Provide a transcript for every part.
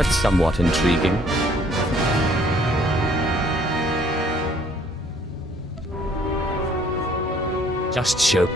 That's somewhat intriguing. Just show.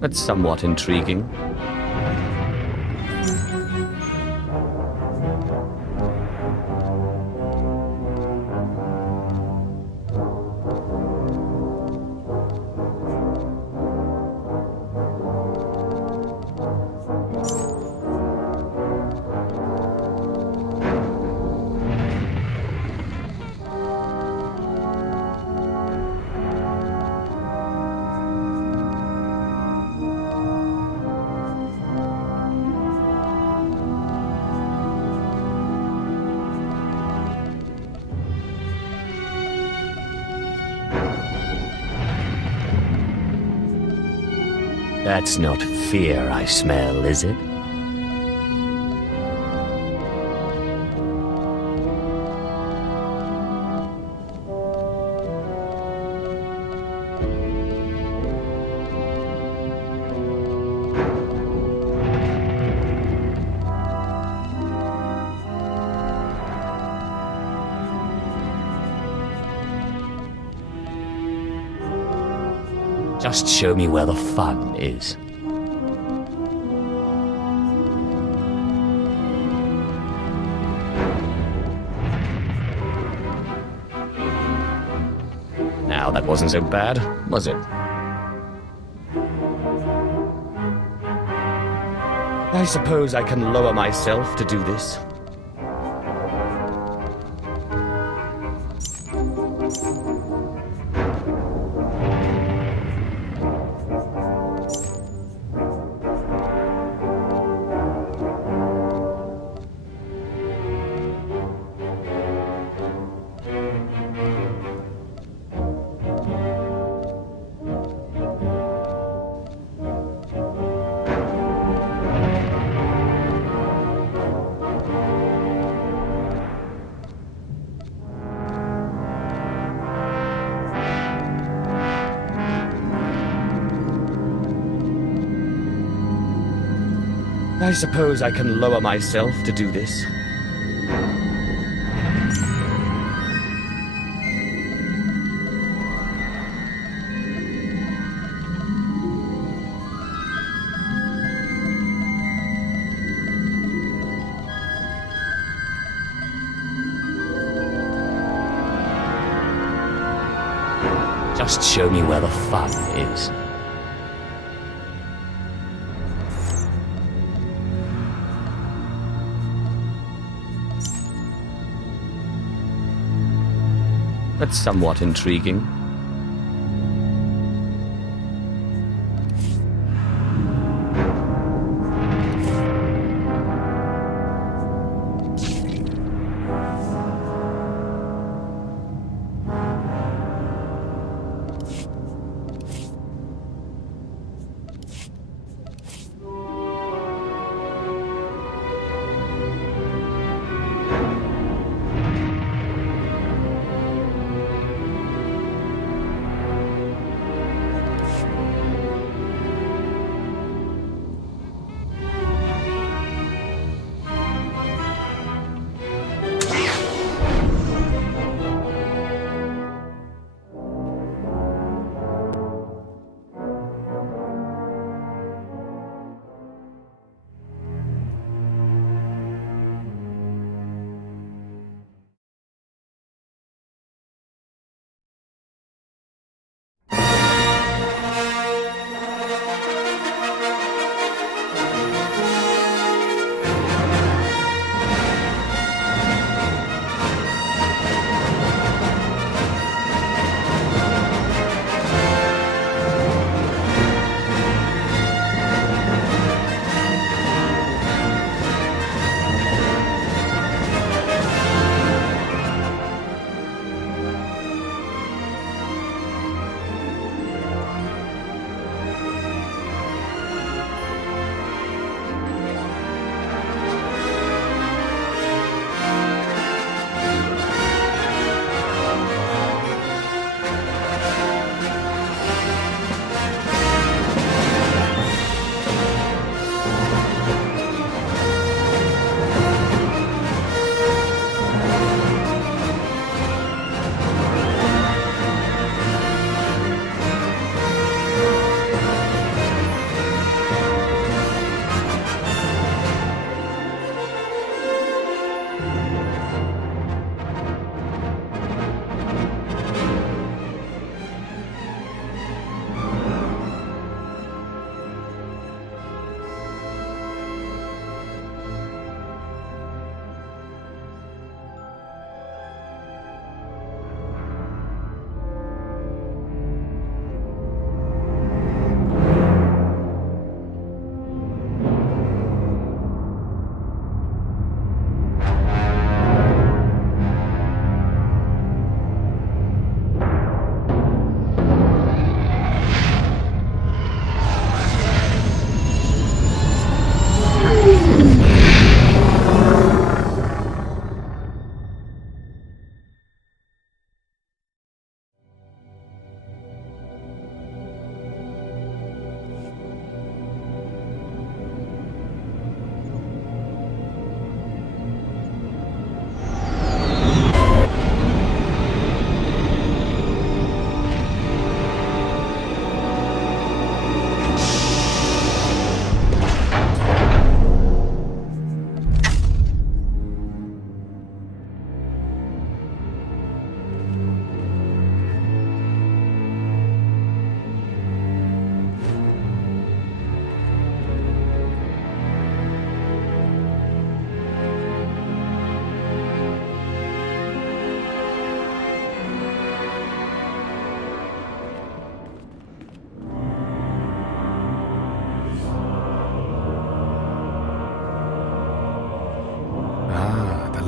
That's somewhat intriguing. That's not fear I smell, is it? Just show me where the fun is. Now, that wasn't so bad, was it? I suppose I can lower myself to do this. I suppose I can lower myself to do this. Just show me where the fun is. That's somewhat intriguing.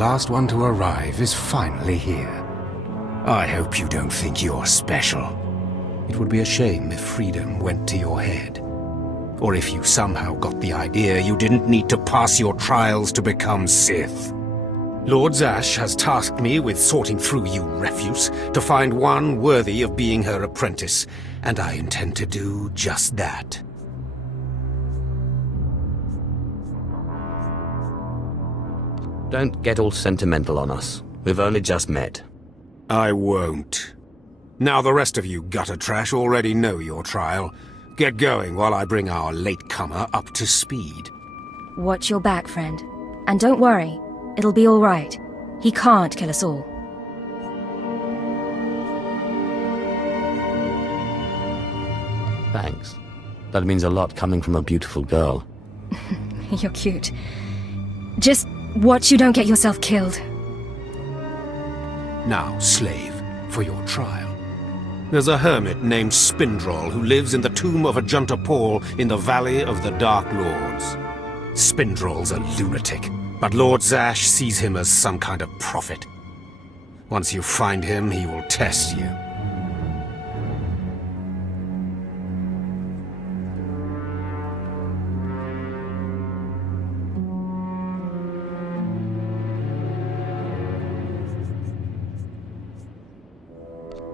last one to arrive is finally here. I hope you don't think you're special. It would be a shame if freedom went to your head. Or if you somehow got the idea you didn't need to pass your trials to become Sith. Lord Zash has tasked me with sorting through you refuse to find one worthy of being her apprentice, and I intend to do just that. Don't get all sentimental on us. We've only just met. I won't. Now the rest of you gutter trash already know your trial. Get going while I bring our latecomer up to speed. Watch your back, friend. And don't worry, it'll be all right. He can't kill us all. Thanks. That means a lot coming from a beautiful girl. You're cute. Just watch you don't get yourself killed. Now, slave, for your trial. There's a hermit named Spindrol who lives in the tomb of Ajunta Paul in the Valley of the Dark Lords. Spindrol's a lunatic, but Lord Zash sees him as some kind of prophet. Once you find him, he will test you.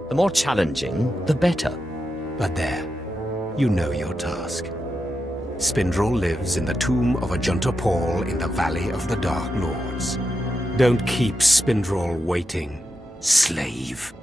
The more challenging, the better. But there, you know your task. Spindrol lives in the tomb of Ajunta Paul in the Valley of the Dark Lords. Don't keep Spindrol waiting, slave.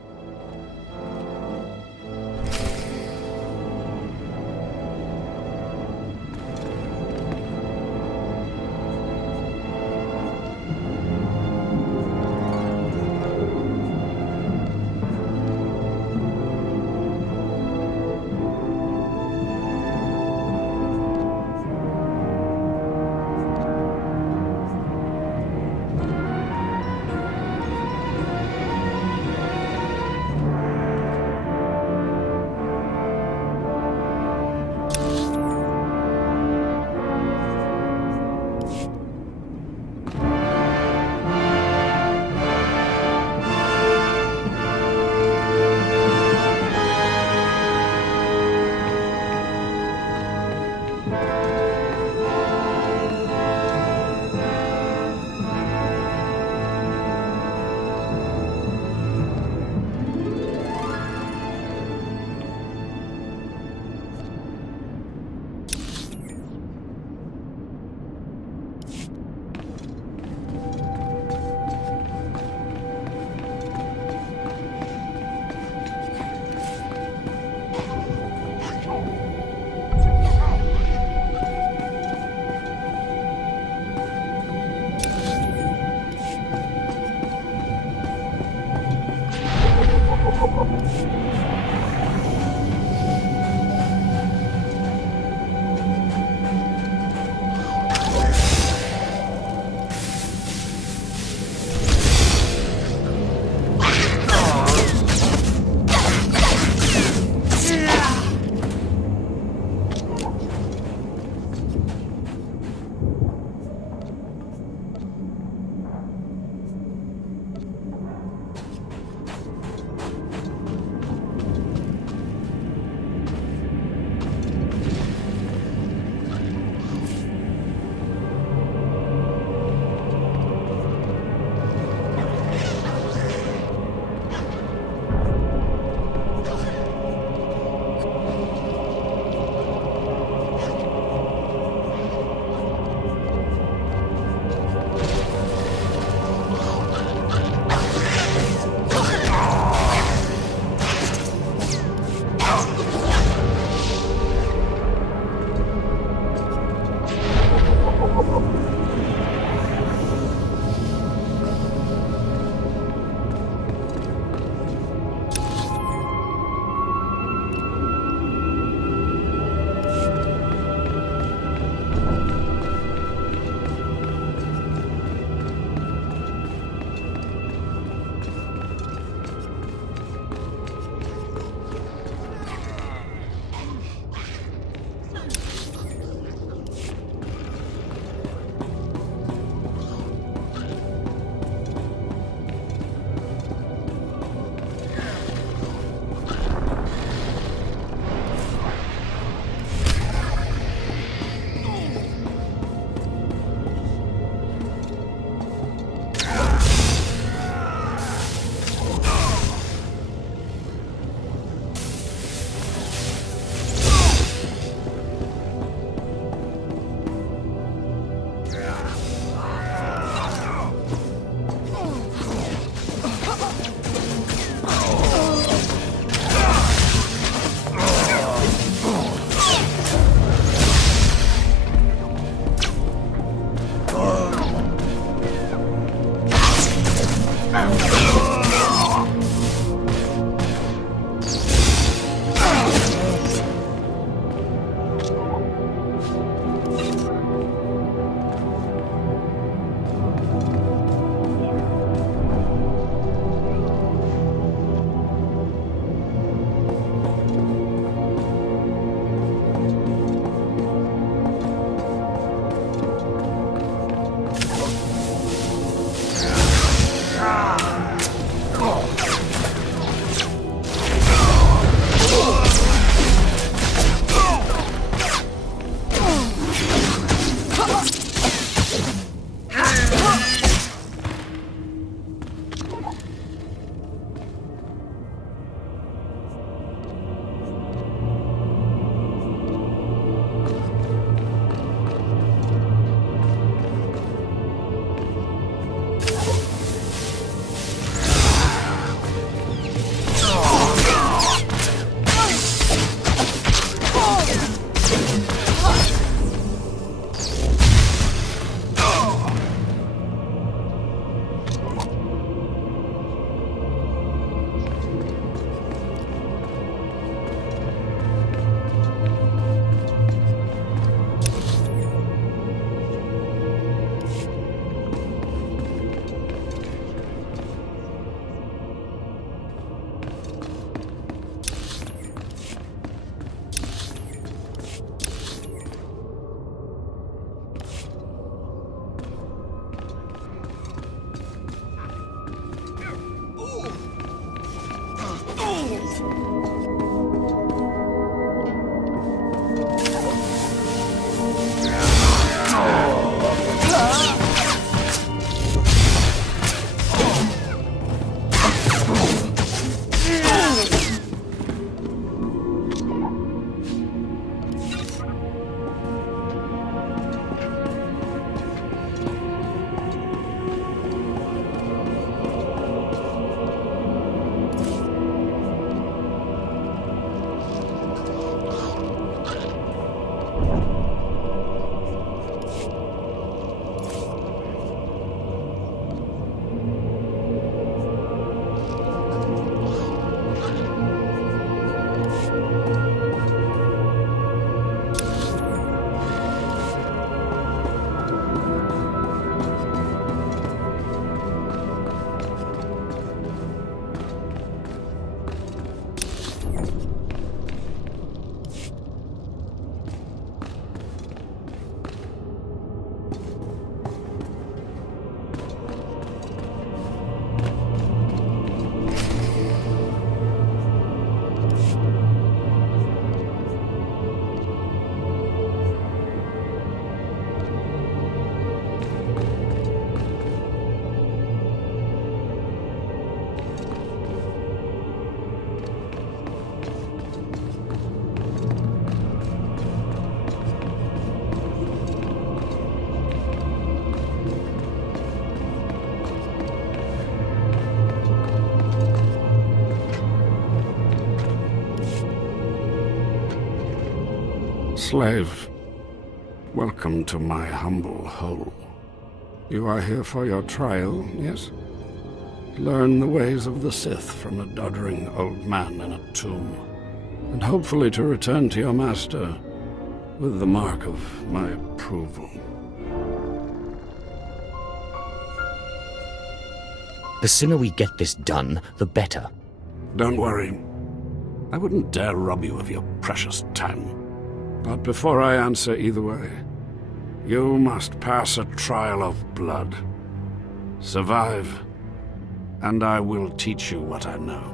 Slave, welcome to my humble hole. You are here for your trial, yes? Learn the ways of the Sith from a doddering old man in a tomb, and hopefully to return to your master with the mark of my approval. The sooner we get this done, the better. Don't worry. I wouldn't dare rob you of your precious time. But before I answer either way, you must pass a trial of blood. Survive, and I will teach you what I know.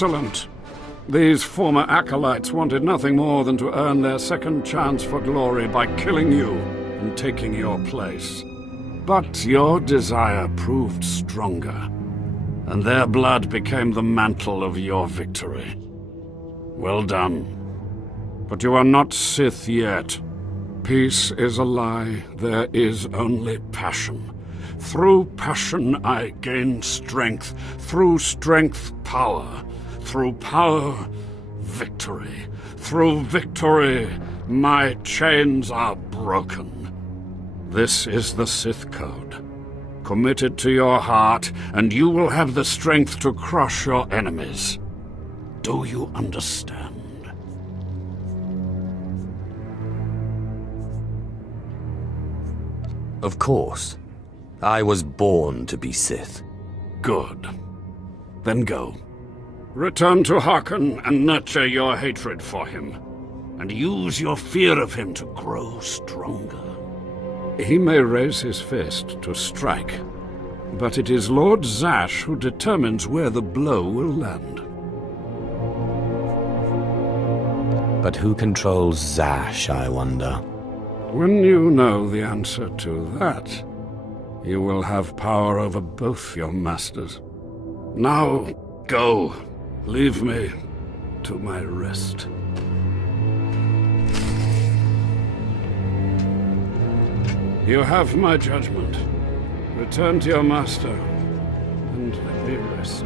Excellent. These former acolytes wanted nothing more than to earn their second chance for glory by killing you and taking your place. But your desire proved stronger, and their blood became the mantle of your victory. Well done. But you are not Sith yet. Peace is a lie. There is only passion. Through passion I gain strength. Through strength, power. Through power, victory. Through victory, my chains are broken. This is the Sith Code. Commit it to your heart, and you will have the strength to crush your enemies. Do you understand? Of course. I was born to be Sith. Good. Then go. Return to Harkon and nurture your hatred for him. And use your fear of him to grow stronger. He may raise his fist to strike, but it is Lord Zash who determines where the blow will land. But who controls Zash, I wonder? When you know the answer to that, you will have power over both your masters. Now, go. Leave me to my rest. You have my judgment. Return to your master, and let me rest.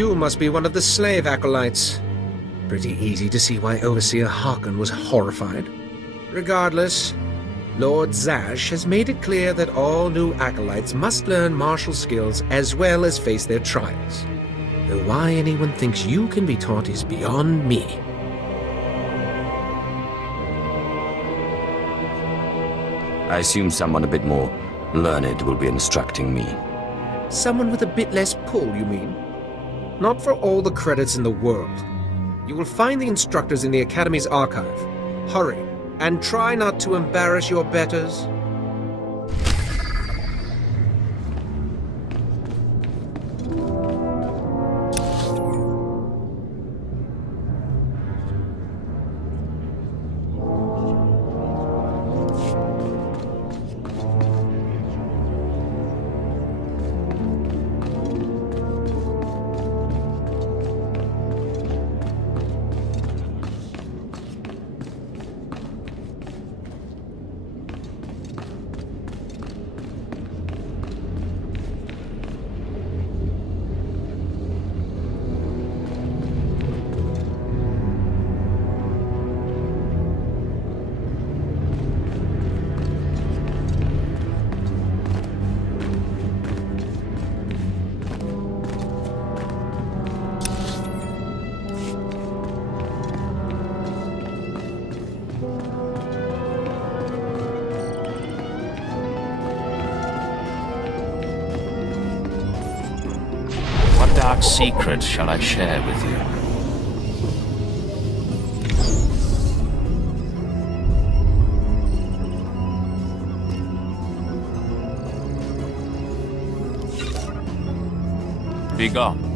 You must be one of the slave acolytes. Pretty easy to see why Overseer Harkon was horrified. Regardless, Lord Zash has made it clear that all new acolytes must learn martial skills as well as face their trials. Though why anyone thinks you can be taught is beyond me. I assume someone a bit more learned will be instructing me. Someone with a bit less pull, you mean? Not for all the credits in the world. You will find the instructors in the Academy's archive. Hurry, and try not to embarrass your betters. What dark secret shall I share with you? Be gone.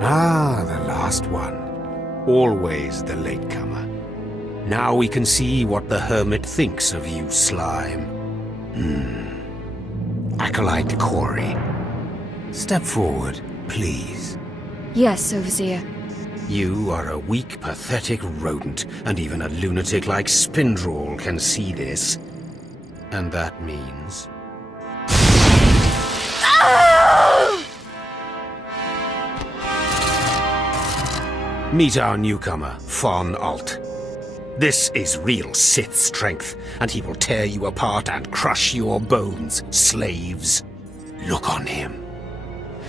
Ah, the last one. Always the latecomer. Now we can see what the Hermit thinks of you, Slime. Acolyte Corey. Step forward, please. Yes, Overseer. You are a weak, pathetic rodent, and even a lunatic like Spindrel can see this. And that means... Meet our newcomer, Von Alt. This is real Sith strength, and he will tear you apart and crush your bones, slaves. Look on him.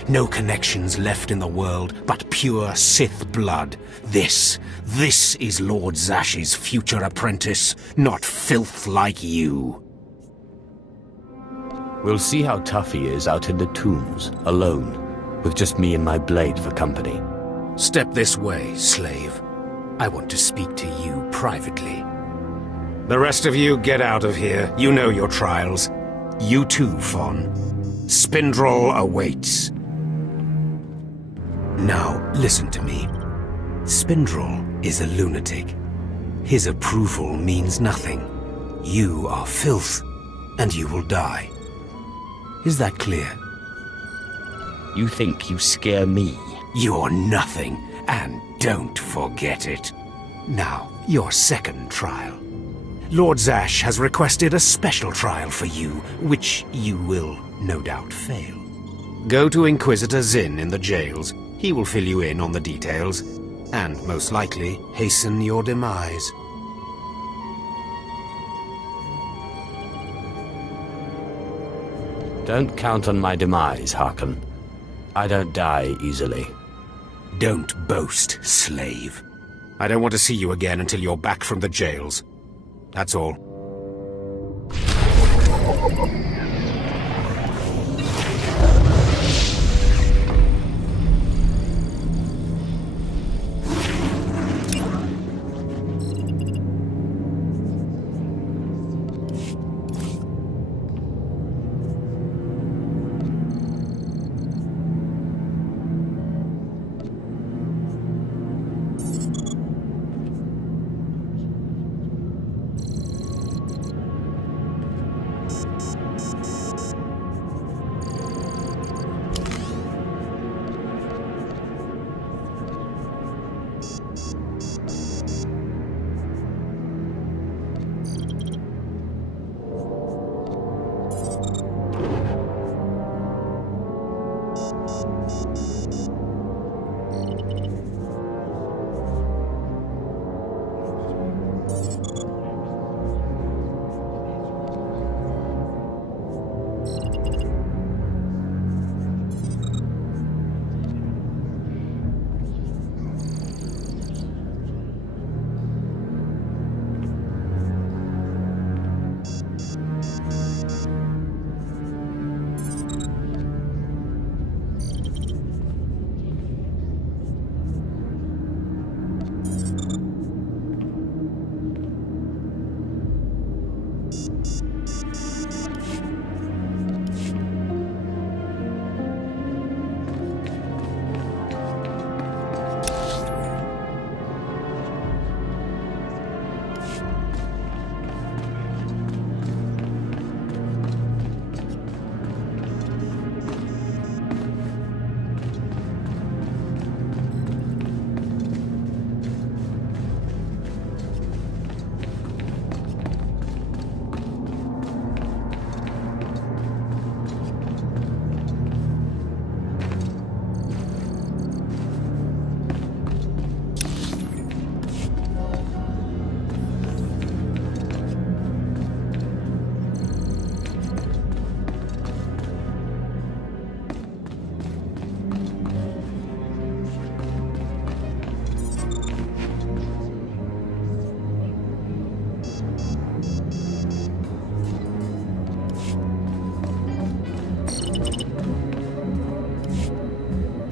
No connections left in the world, but pure Sith blood. This is Lord Zash's future apprentice, not filth like you. We'll see how tough he is out in the tombs, alone. with just me and my blade for company. Step this way, slave. I want to speak to you privately. The rest of you get out of here. You know your trials. You too, Fawn. Spindrel awaits. Now, listen to me. Spindrel is a lunatic. His approval means nothing. You are filth, and you will die. Is that clear? You think you scare me? You're nothing, and don't forget it. Now, your second trial. Lord Zash has requested a special trial for you, which you will no doubt fail. Go to Inquisitor Zinn in the jails. He will fill you in on the details, and most likely hasten your demise. Don't count on my demise, Harkon. I don't die easily. Don't boast, slave. I don't want to see you again until you're back from the jails. That's all.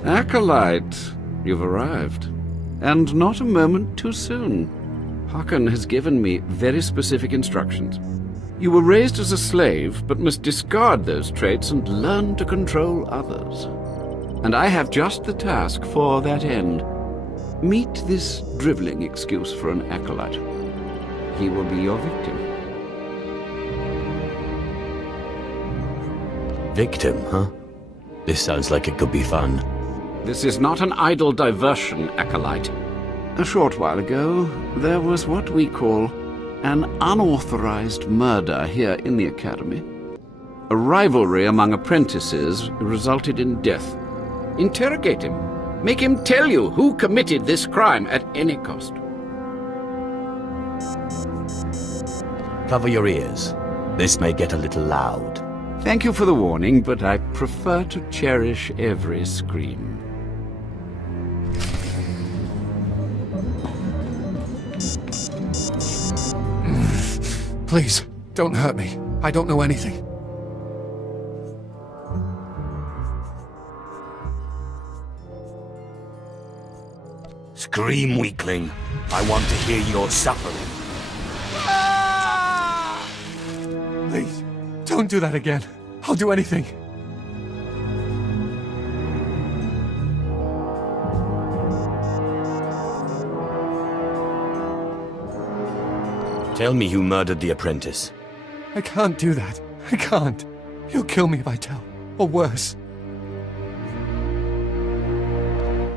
Acolyte, you've arrived. And not a moment too soon. Harkon has given me very specific instructions. You were raised as a slave, but must discard those traits and learn to control others. And I have just the task for that end. Meet this driveling excuse for an acolyte. He will be your victim. Victim, huh? This sounds like it could be fun. This is not an idle diversion, acolyte. A short while ago, there was what we call an unauthorized murder here in the Academy. A rivalry among apprentices resulted in death. Interrogate him. Make him tell you who committed this crime at any cost. Cover your ears. This may get a little loud. Thank you for the warning, but I prefer to cherish every scream. Please, don't hurt me. I don't know anything. Scream, weakling. I want to hear your suffering. Please, don't do that again. I'll do anything. Tell me you murdered the apprentice. I can't do that. I can't. He'll kill me if I tell. Or worse.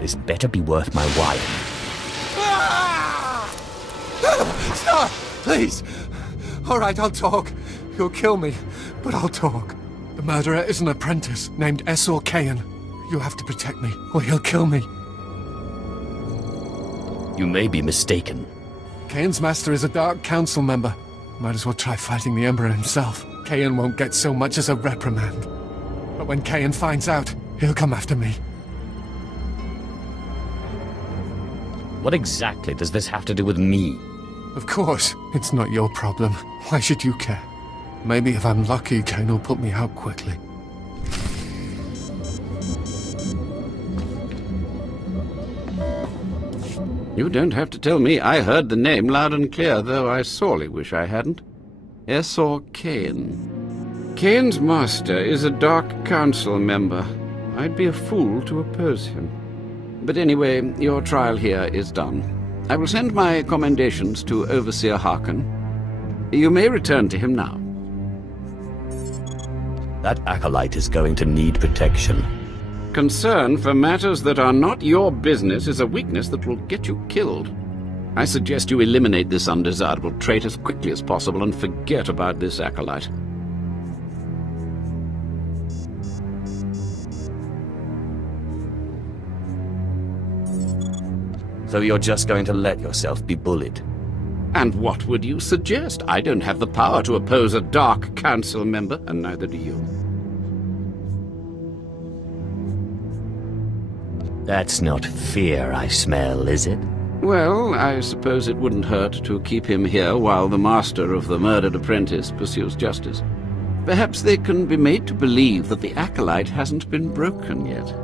This better be worth my while. Stop! Please! Alright, I'll talk. He'll kill me, but I'll talk. The murderer is an apprentice named Esor Kayan. You have to protect me, or he'll kill me. You may be mistaken. Kayan's master is a Dark Council member. Might as well try fighting the Emperor himself. Kayan won't get so much as a reprimand. But when Kayan finds out, he'll come after me. What exactly does this have to do with me? Of course, it's not your problem. Why should you care? Maybe if I'm lucky, Kayan will put me out quickly. You don't have to tell me. I heard the name loud and clear, though I sorely wish I hadn't. Esor Kayan. Kayan's master is a Dark Council member. I'd be a fool to oppose him. But anyway, your trial here is done. I will send my commendations to Overseer Harkin. You may return to him now. That acolyte is going to need protection. Concern for matters that are not your business is a weakness that will get you killed. I suggest you eliminate this undesirable trait as quickly as possible and forget about this acolyte. So you're just going to let yourself be bullied? And what would you suggest? I don't have the power to oppose a Dark Council member, and neither do you. That's not fear I smell, is it? Well, I suppose it wouldn't hurt to keep him here while the master of the murdered apprentice pursues justice. Perhaps they can be made to believe that the acolyte hasn't been broken yet.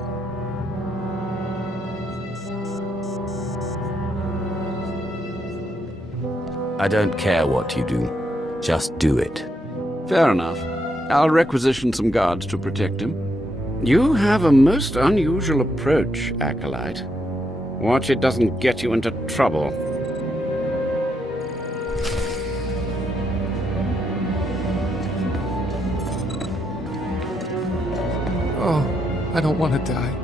I don't care what you do. Just do it. Fair enough. I'll requisition some guards to protect him. You have a most unusual approach, acolyte. Watch it doesn't get you into trouble. Oh, I don't want to die.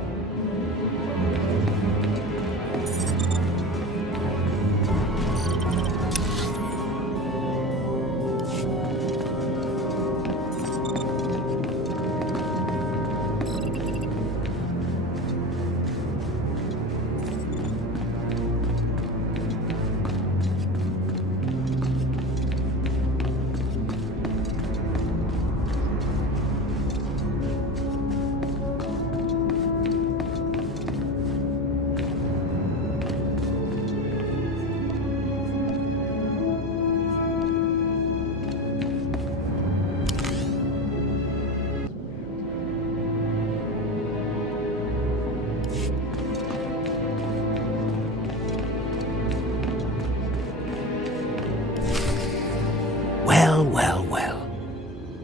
Well.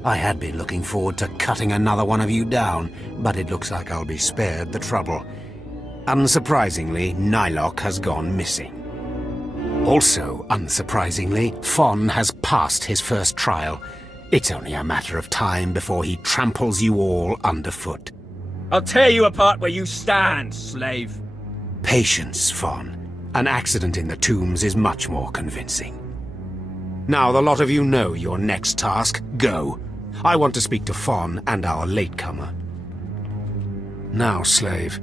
I had been looking forward to cutting another one of you down, but it looks like I'll be spared the trouble. Unsurprisingly, Nylock has gone missing. Also, unsurprisingly, Fon has passed his first trial. It's only a matter of time before he tramples you all underfoot. I'll tear you apart where you stand, slave. Patience, Fon. An accident in the tombs is much more convincing. Now the lot of you know your next task. Go. I want to speak to Fon and our latecomer. Now, slave.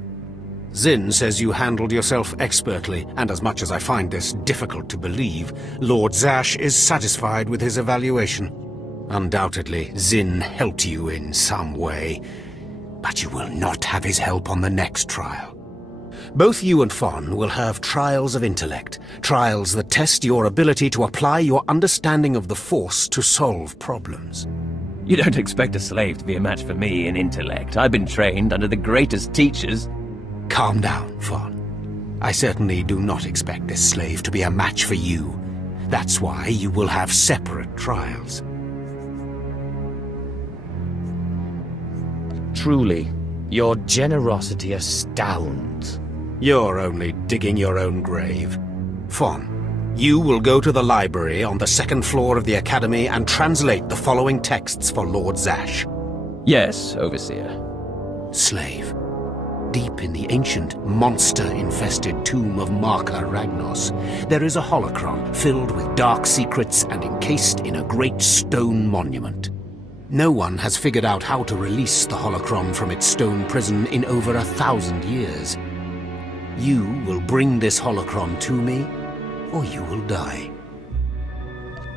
Zin says you handled yourself expertly, and as much as I find this difficult to believe, Lord Zash is satisfied with his evaluation. Undoubtedly, Zin helped you in some way, but you will not have his help on the next trial. Both you and Fon will have trials of intellect, trials that test your ability to apply your understanding of the Force to solve problems. You don't expect a slave to be a match for me in intellect. I've been trained under the greatest teachers. Calm down, Fon. I certainly do not expect this slave to be a match for you. That's why you will have separate trials. Truly, your generosity astounds. You're only digging your own grave. Fawn, you will go to the library on the second floor of the Academy and translate the following texts for Lord Zash. Yes, Overseer. Slave. Deep in the ancient, monster-infested tomb of Marka Ragnos, there is a holocron filled with dark secrets and encased in a great stone monument. No one has figured out how to release the holocron from its stone prison in over 1,000 years. You will bring this holocron to me, or you will die.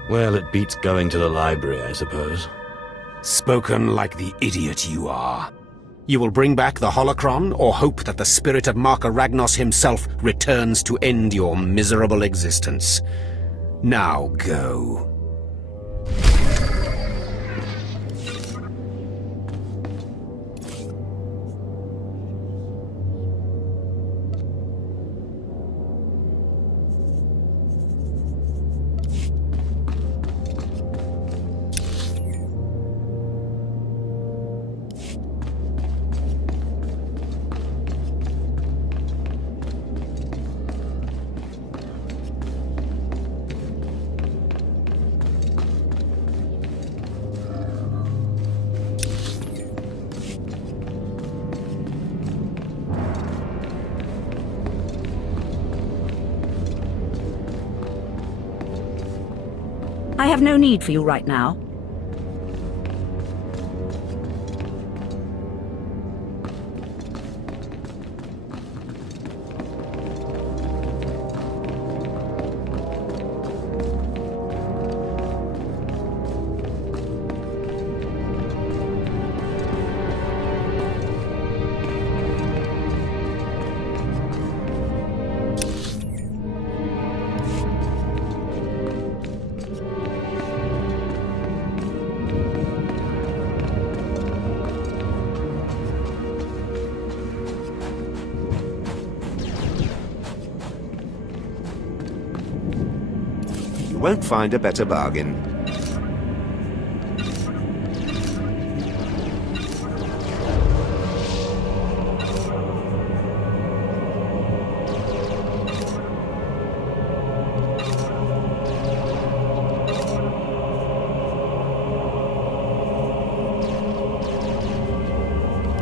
Well, it beats going to the library, I suppose. Spoken like the idiot you are. You will bring back the holocron, or hope that the spirit of Marka Ragnos himself returns to end your miserable existence. Now go. I have no need for you right now. Won't find a better bargain.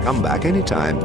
Come back anytime.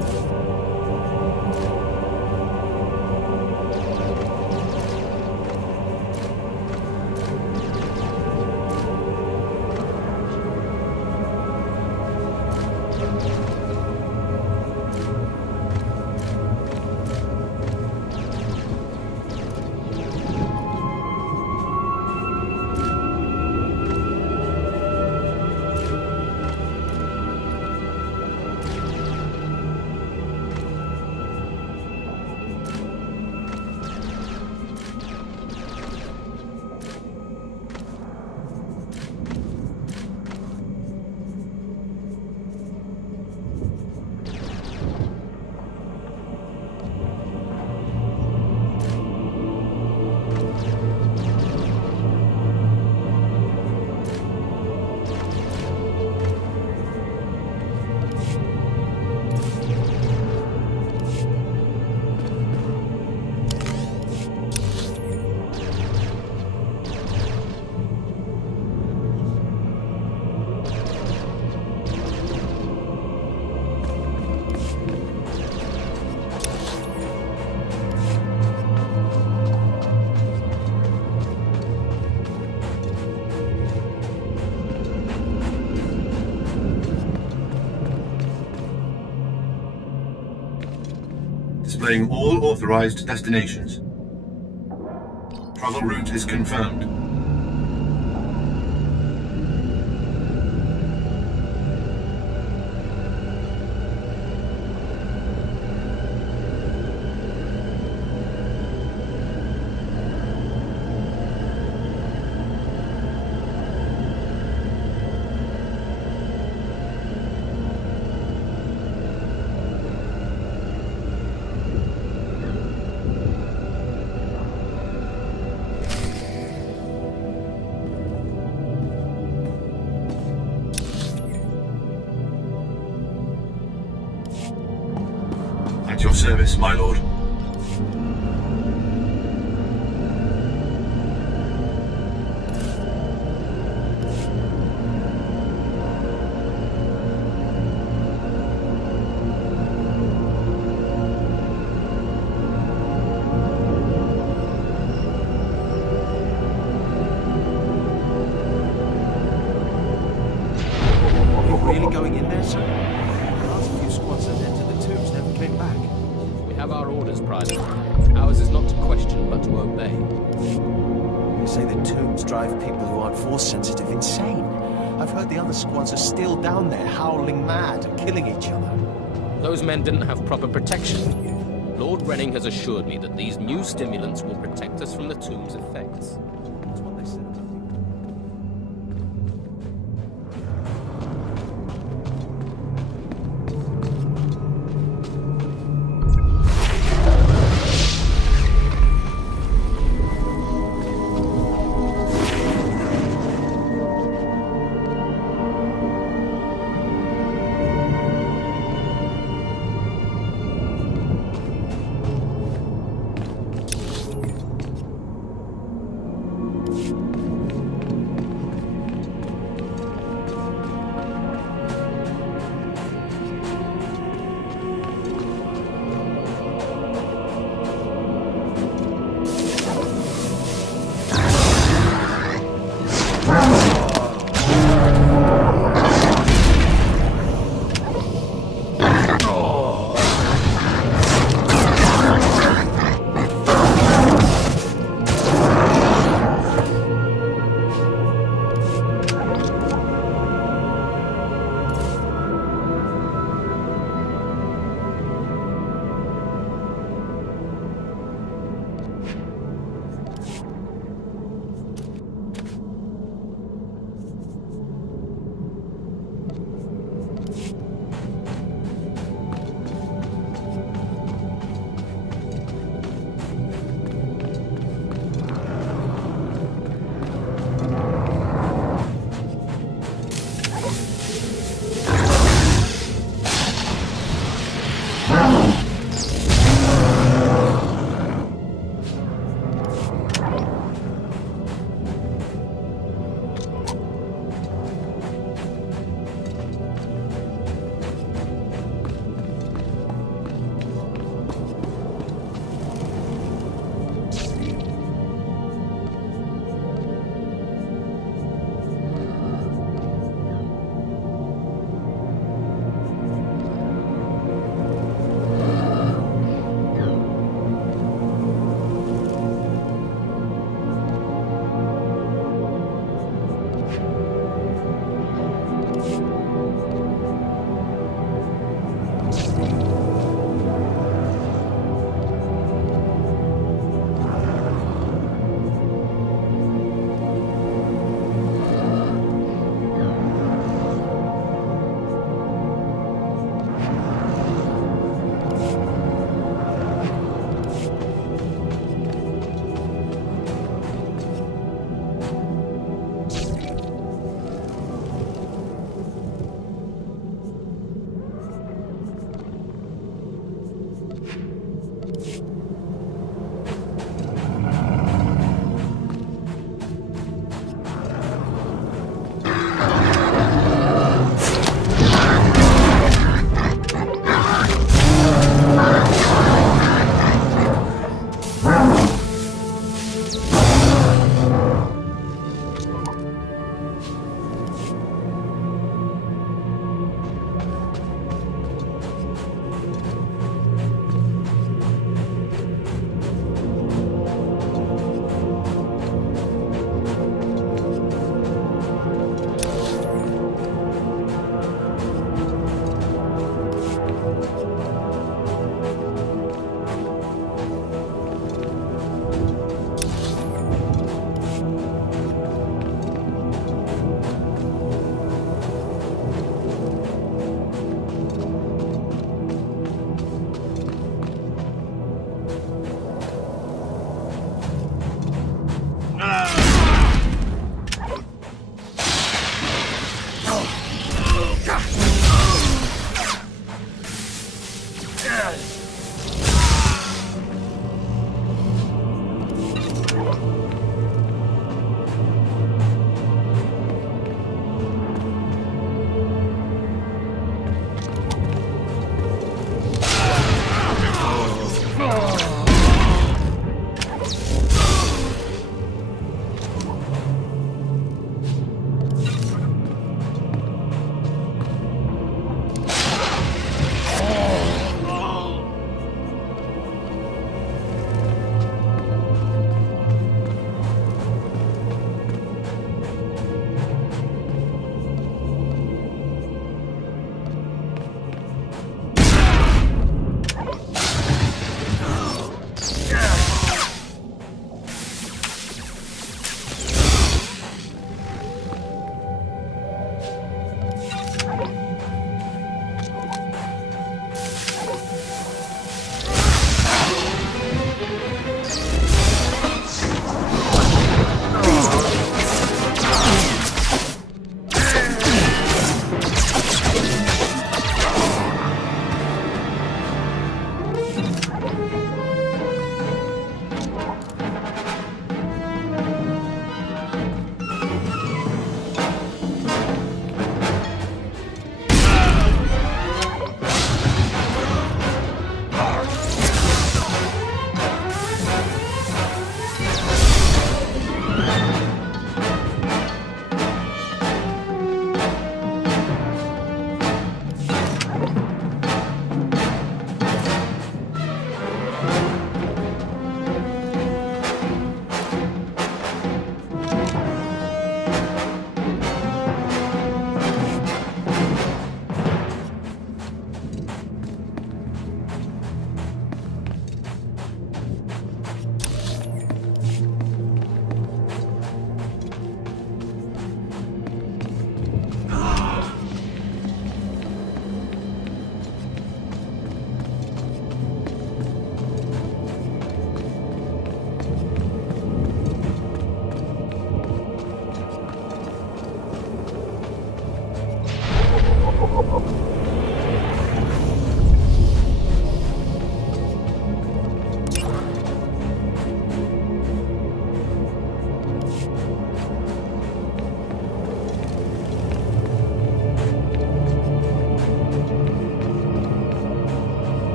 Displaying all authorized destinations. Travel route is confirmed. service, my lord. Really going in there, sir? The last few squads that entered the tombs never came back. We have our orders, Private. Ours is not to question, but to obey. They say the tombs drive people who aren't force-sensitive insane. I've heard the other squads are still down there, howling mad and killing each other. Those men didn't have proper protection. Lord Renning has assured me that these new stimulants will protect us from the tomb's effects. That's what they said about you.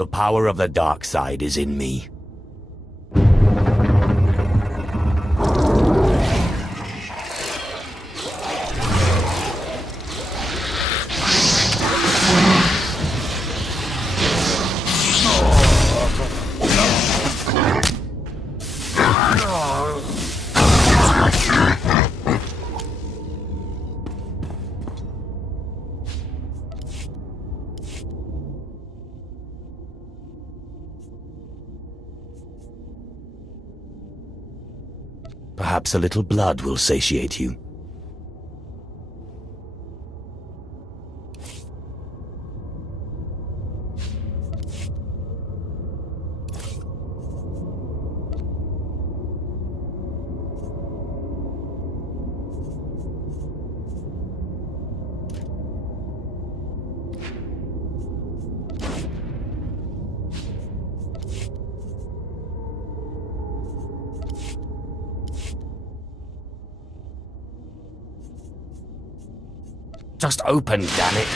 The power of the dark side is in me. Perhaps a little blood will satiate you. Just open, damn it.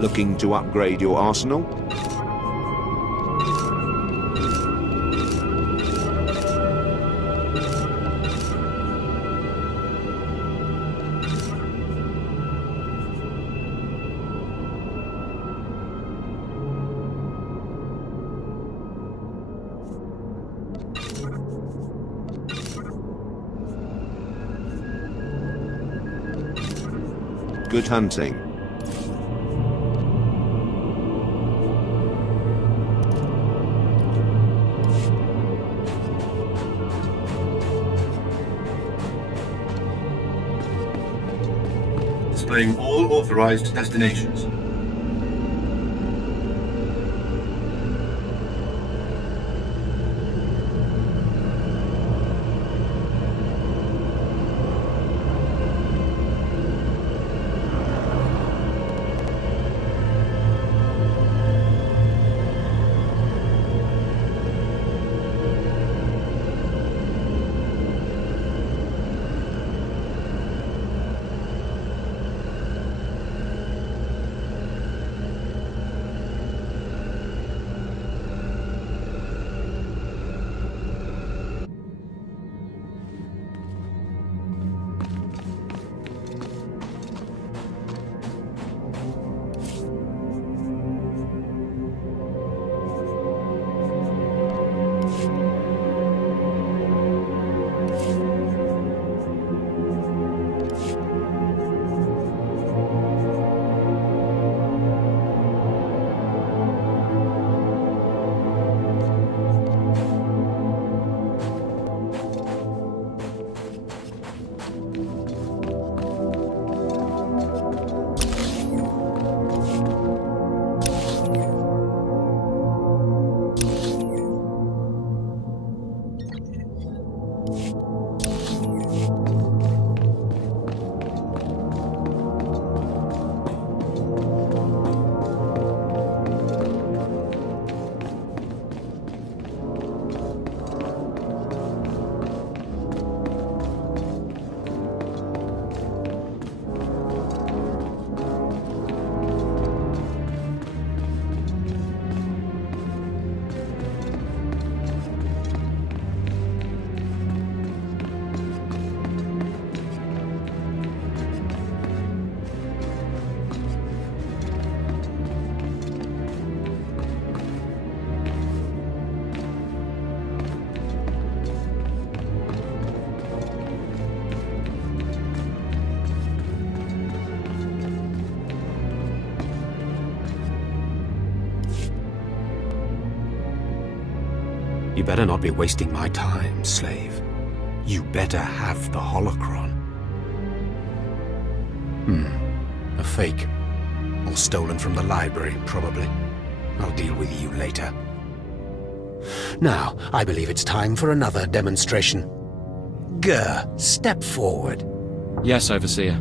Looking to upgrade your arsenal? Good hunting. Displaying all authorized destinations. You better not be wasting my time, slave. You better have the holocron. A fake. Or stolen from the library, probably. I'll deal with you later. Now, I believe it's time for another demonstration. Gur, step forward. Yes, Overseer.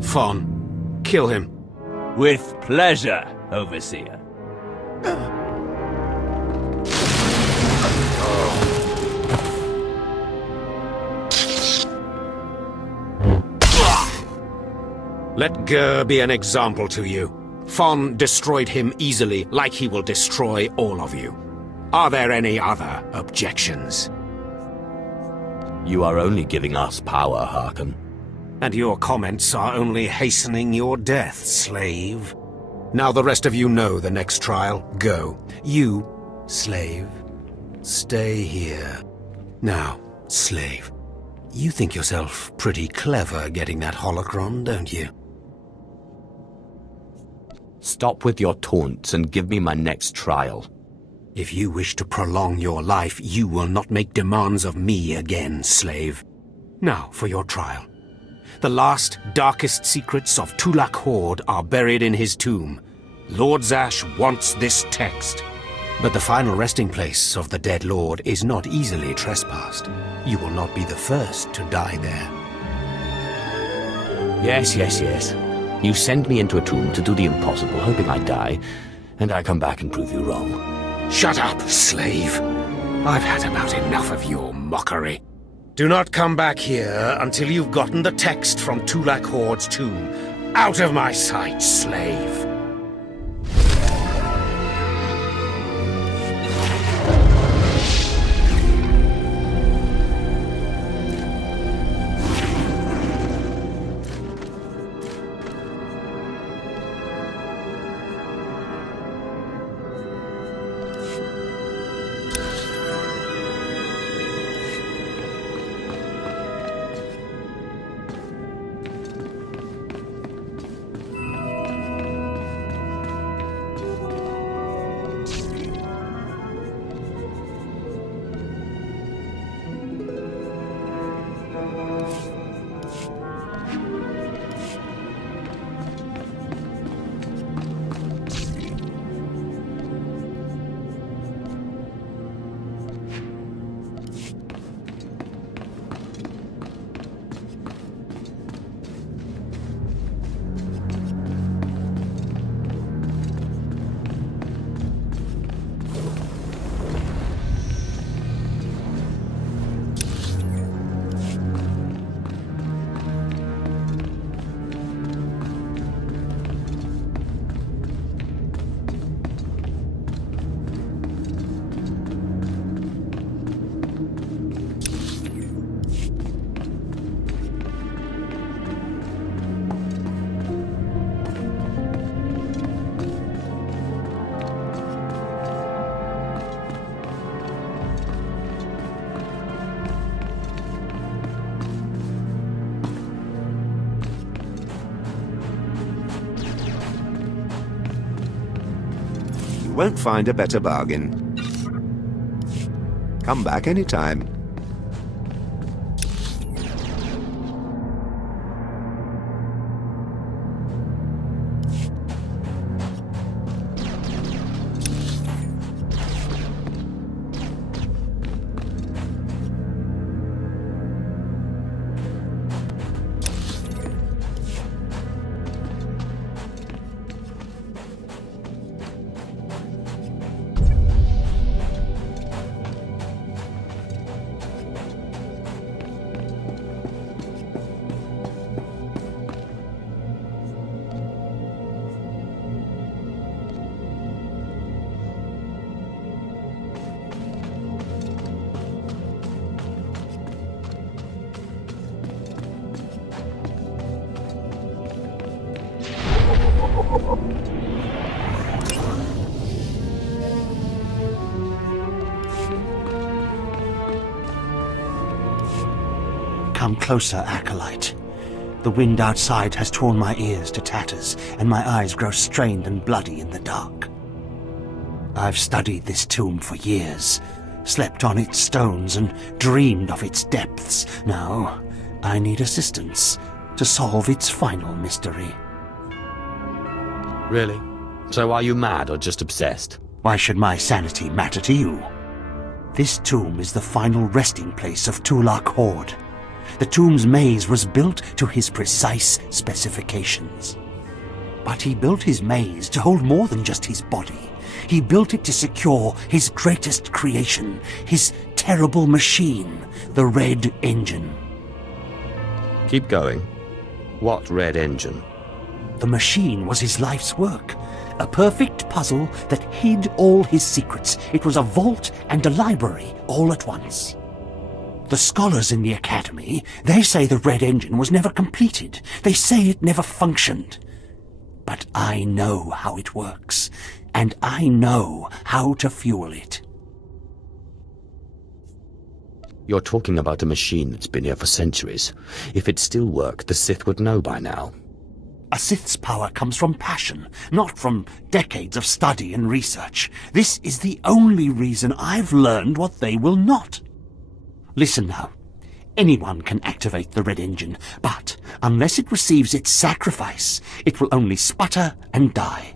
Fon, kill him. With pleasure, Overseer. Let Gur be an example to you. Fon destroyed him easily, like he will destroy all of you. Are there any other objections? You are only giving us power, Harken. And your comments are only hastening your death, slave. Now the rest of you know the next trial. Go. You, slave, stay here. Now, slave, you think yourself pretty clever getting that holocron, don't you? Stop with your taunts and give me my next trial. If you wish to prolong your life, you will not make demands of me again, slave. Now for your trial. The last, darkest secrets of Tulak Horde are buried in his tomb. Lord Zash wants this text. But the final resting place of the dead lord is not easily trespassed. You will not be the first to die there. Yes. You send me into a tomb to do the impossible, hoping I die, and I come back and prove you wrong. Shut up, slave. I've had about enough of your mockery. Do not come back here until you've gotten the text from Tulak Horde's tomb. Out of my sight, slave. You won't find a better bargain. Come back anytime. Come closer, Acolyte. The wind outside has torn my ears to tatters, and my eyes grow strained and bloody in the dark. I've studied this tomb for years, slept on its stones and dreamed of its depths. Now, I need assistance to solve its final mystery. Really? So are you mad or just obsessed? Why should my sanity matter to you? This tomb is the final resting place of Tulak Horde. The tomb's maze was built to his precise specifications. But he built his maze to hold more than just his body. He built it to secure his greatest creation, his terrible machine, the Red Engine. Keep going. What Red Engine? The machine was his life's work, a perfect puzzle that hid all his secrets. It was a vault and a library all at once. The scholars in the Academy, they say the Red Engine was never completed. They say it never functioned. But I know how it works, and I know how to fuel it. You're talking about a machine that's been here for centuries. If it still worked, the Sith would know by now. A Sith's power comes from passion, not from decades of study and research. This is the only reason I've learned what they will not. Listen now. Anyone can activate the Red Engine, but unless it receives its sacrifice, it will only sputter and die.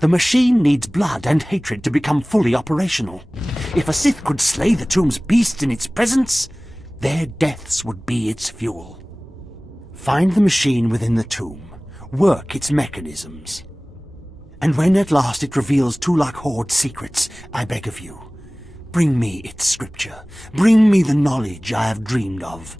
The machine needs blood and hatred to become fully operational. If a Sith could slay the tomb's beasts in its presence, their deaths would be its fuel. Find the machine within the tomb, work its mechanisms. And when at last it reveals Tulak Horde's secrets, I beg of you, bring me its scripture. Bring me the knowledge I have dreamed of.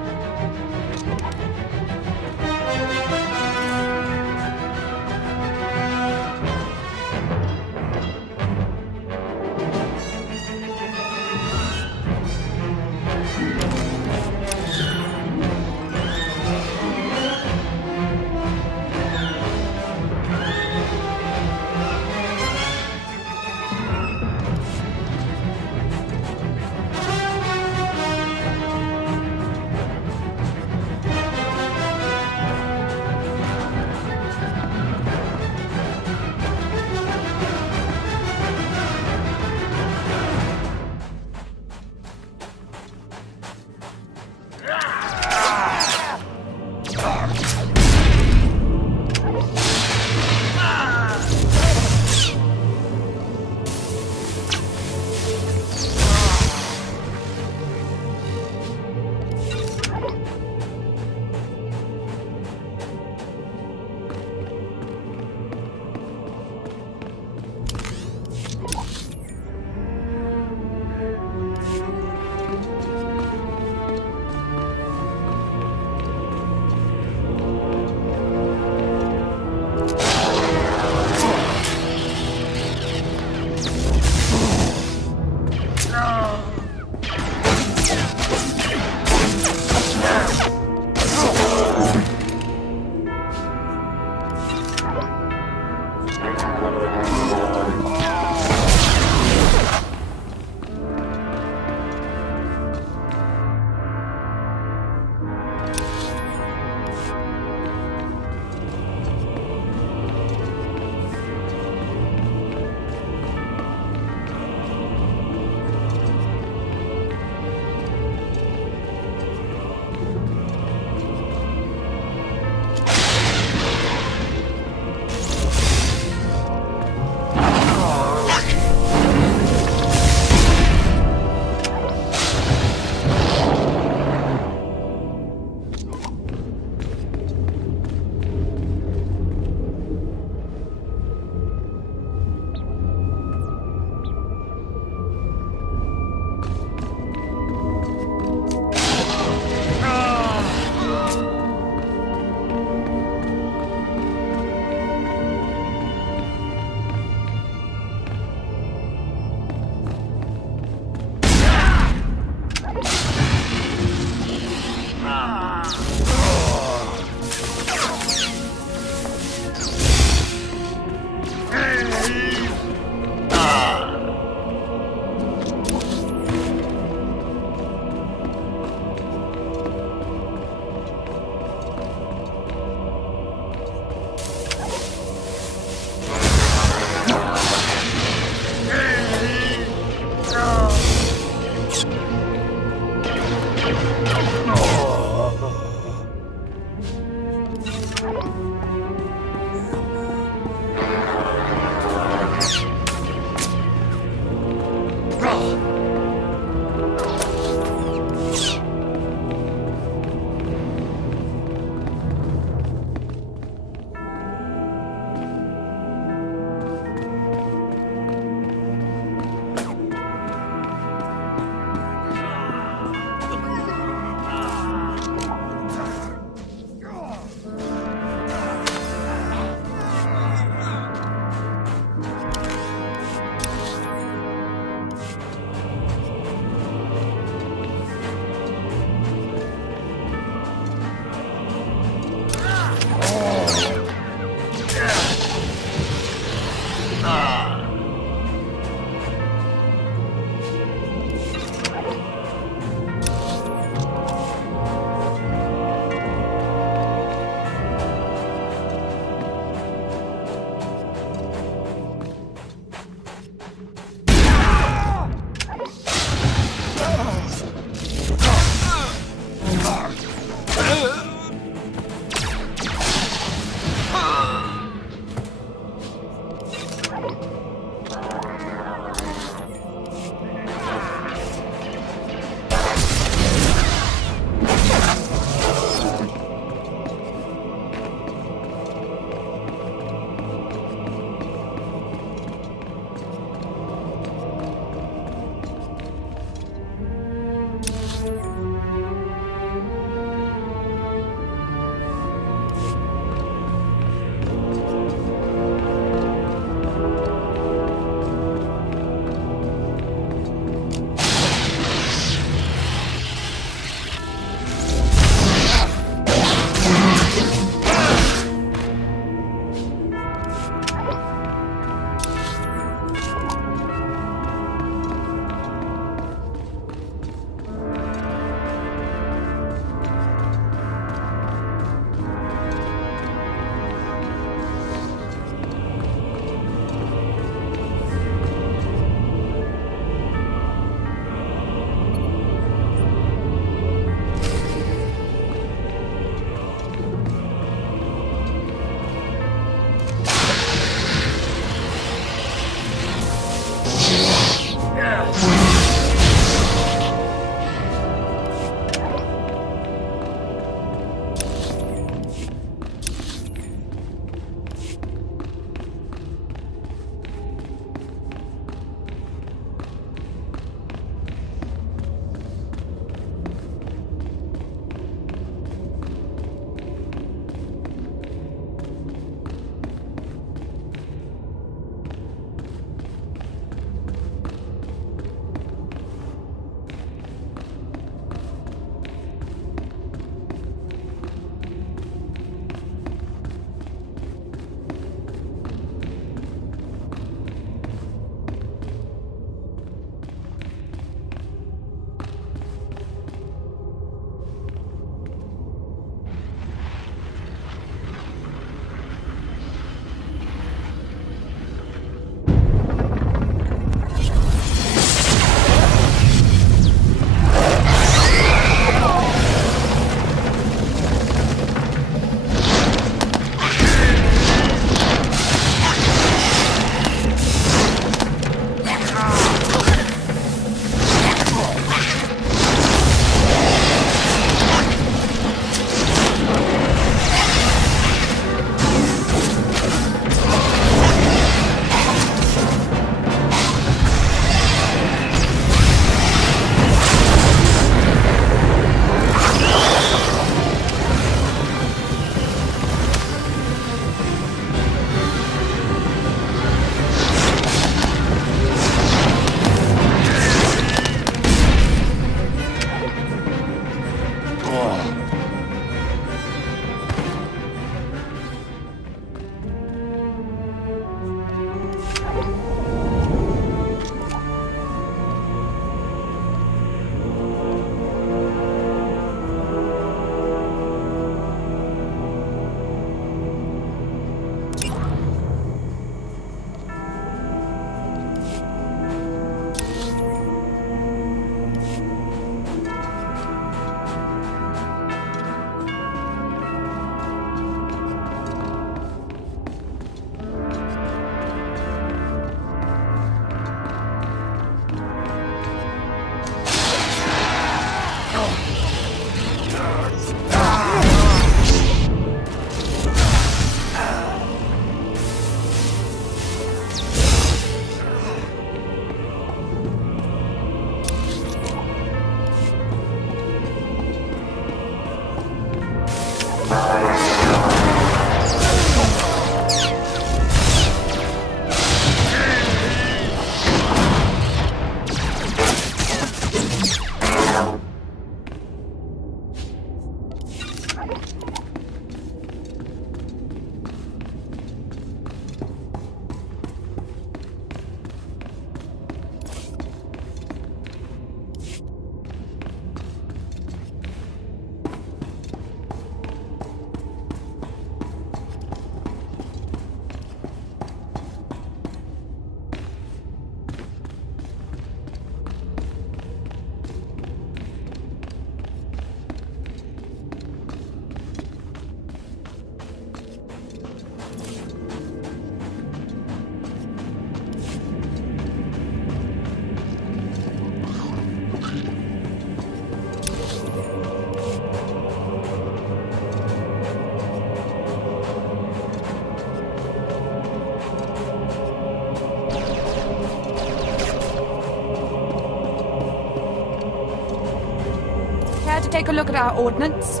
Care to take a look at our ordnance?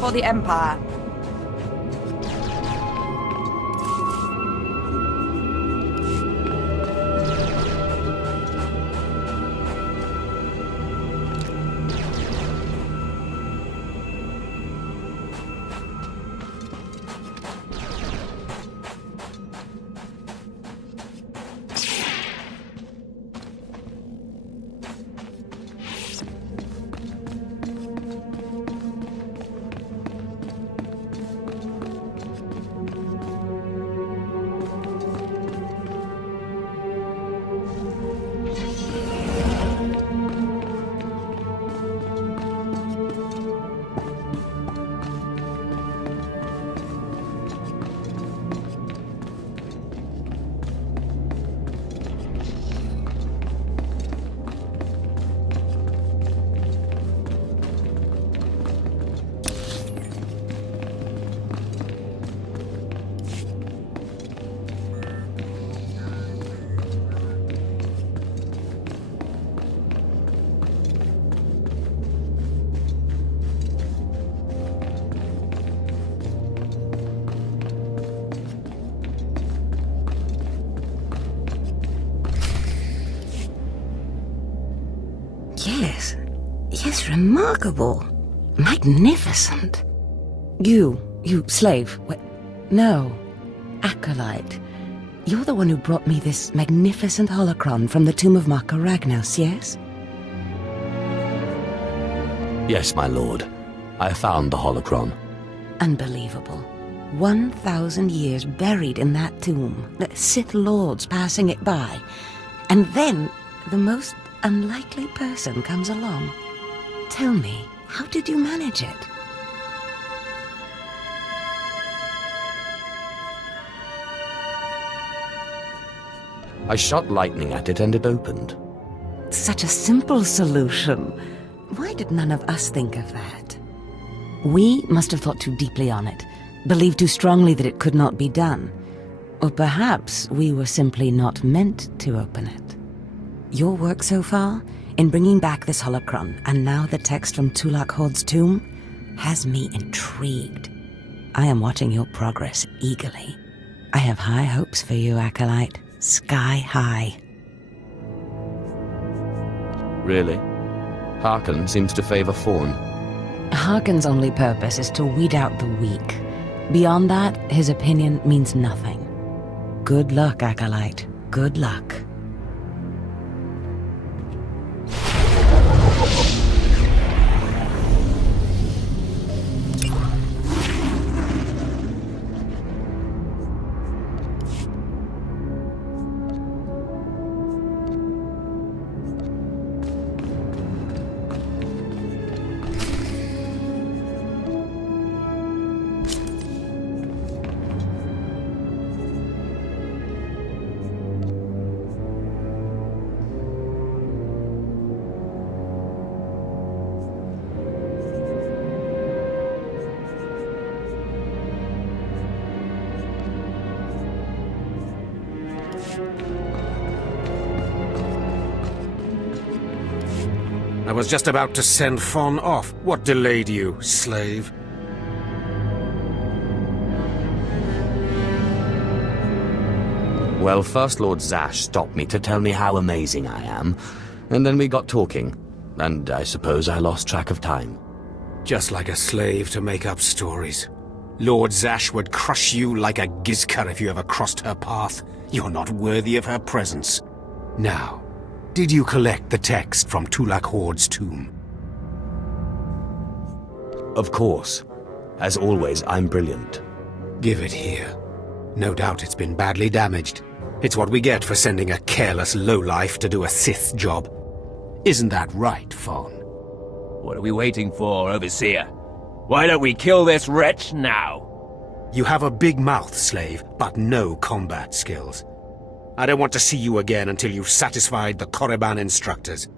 For the Empire. Yes, remarkable. Magnificent. You slave. No, acolyte. You're the one who brought me this magnificent holocron from the tomb of Marka Ragnos, yes? Yes, my lord. I found the holocron. Unbelievable. 1,000 years buried in that tomb. The Sith Lords passing it by. And then the most unlikely person comes along. Tell me, how did you manage it? I shot lightning at it and it opened. Such a simple solution. Why did none of us think of that? We must have thought too deeply on it, believed too strongly that it could not be done. Or perhaps we were simply not meant to open it. Your work so far, in bringing back this holocron, and now the text from Tulak Horde's tomb, has me intrigued. I am watching your progress eagerly. I have high hopes for you, Acolyte. Sky high. Really? Harkon seems to favor Fawn. Harkon's only purpose is to weed out the weak. Beyond that, his opinion means nothing. Good luck, Acolyte. Good luck. was just about to send Fon off. What delayed you, slave? Well, First Lord Zash stopped me to tell me how amazing I am, and then we got talking, and I suppose I lost track of time. Just like a slave to make up stories. Lord Zash would crush you like a gizka if you ever crossed her path. You're not worthy of her presence. Now, did you collect the text from Tulak Horde's tomb? Of course. As always, I'm brilliant. Give it here. No doubt it's been badly damaged. It's what we get for sending a careless lowlife to do a Sith job. Isn't that right, Fon? What are we waiting for, Overseer? Why don't we kill this wretch now? You have a big mouth, slave, but no combat skills. I don't want to see you again until you've satisfied the Korriban instructors.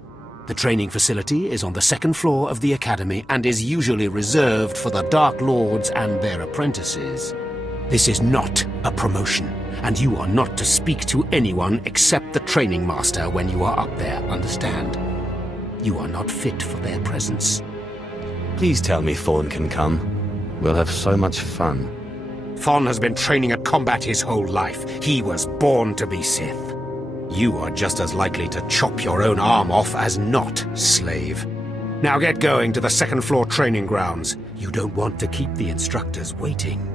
The training facility is on the second floor of the academy and is usually reserved for the Dark Lords and their apprentices. This is not a promotion, and you are not to speak to anyone except the training master when you are up there, understand? You are not fit for their presence. Please tell me Thorn can come. We'll have so much fun. Fon has been training at combat his whole life. He was born to be Sith. You are just as likely to chop your own arm off as not, slave. Now get going to the second floor training grounds. You don't want to keep the instructors waiting.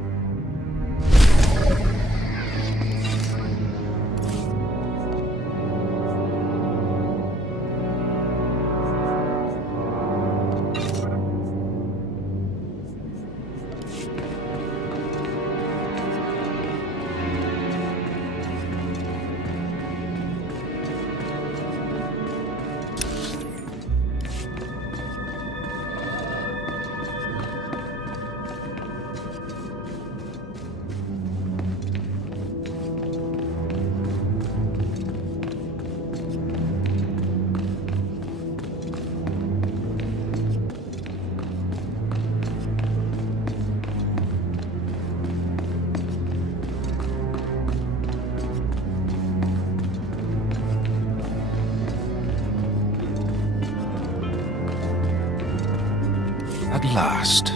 At last,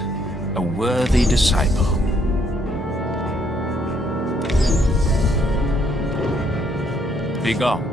a worthy disciple. Be gone.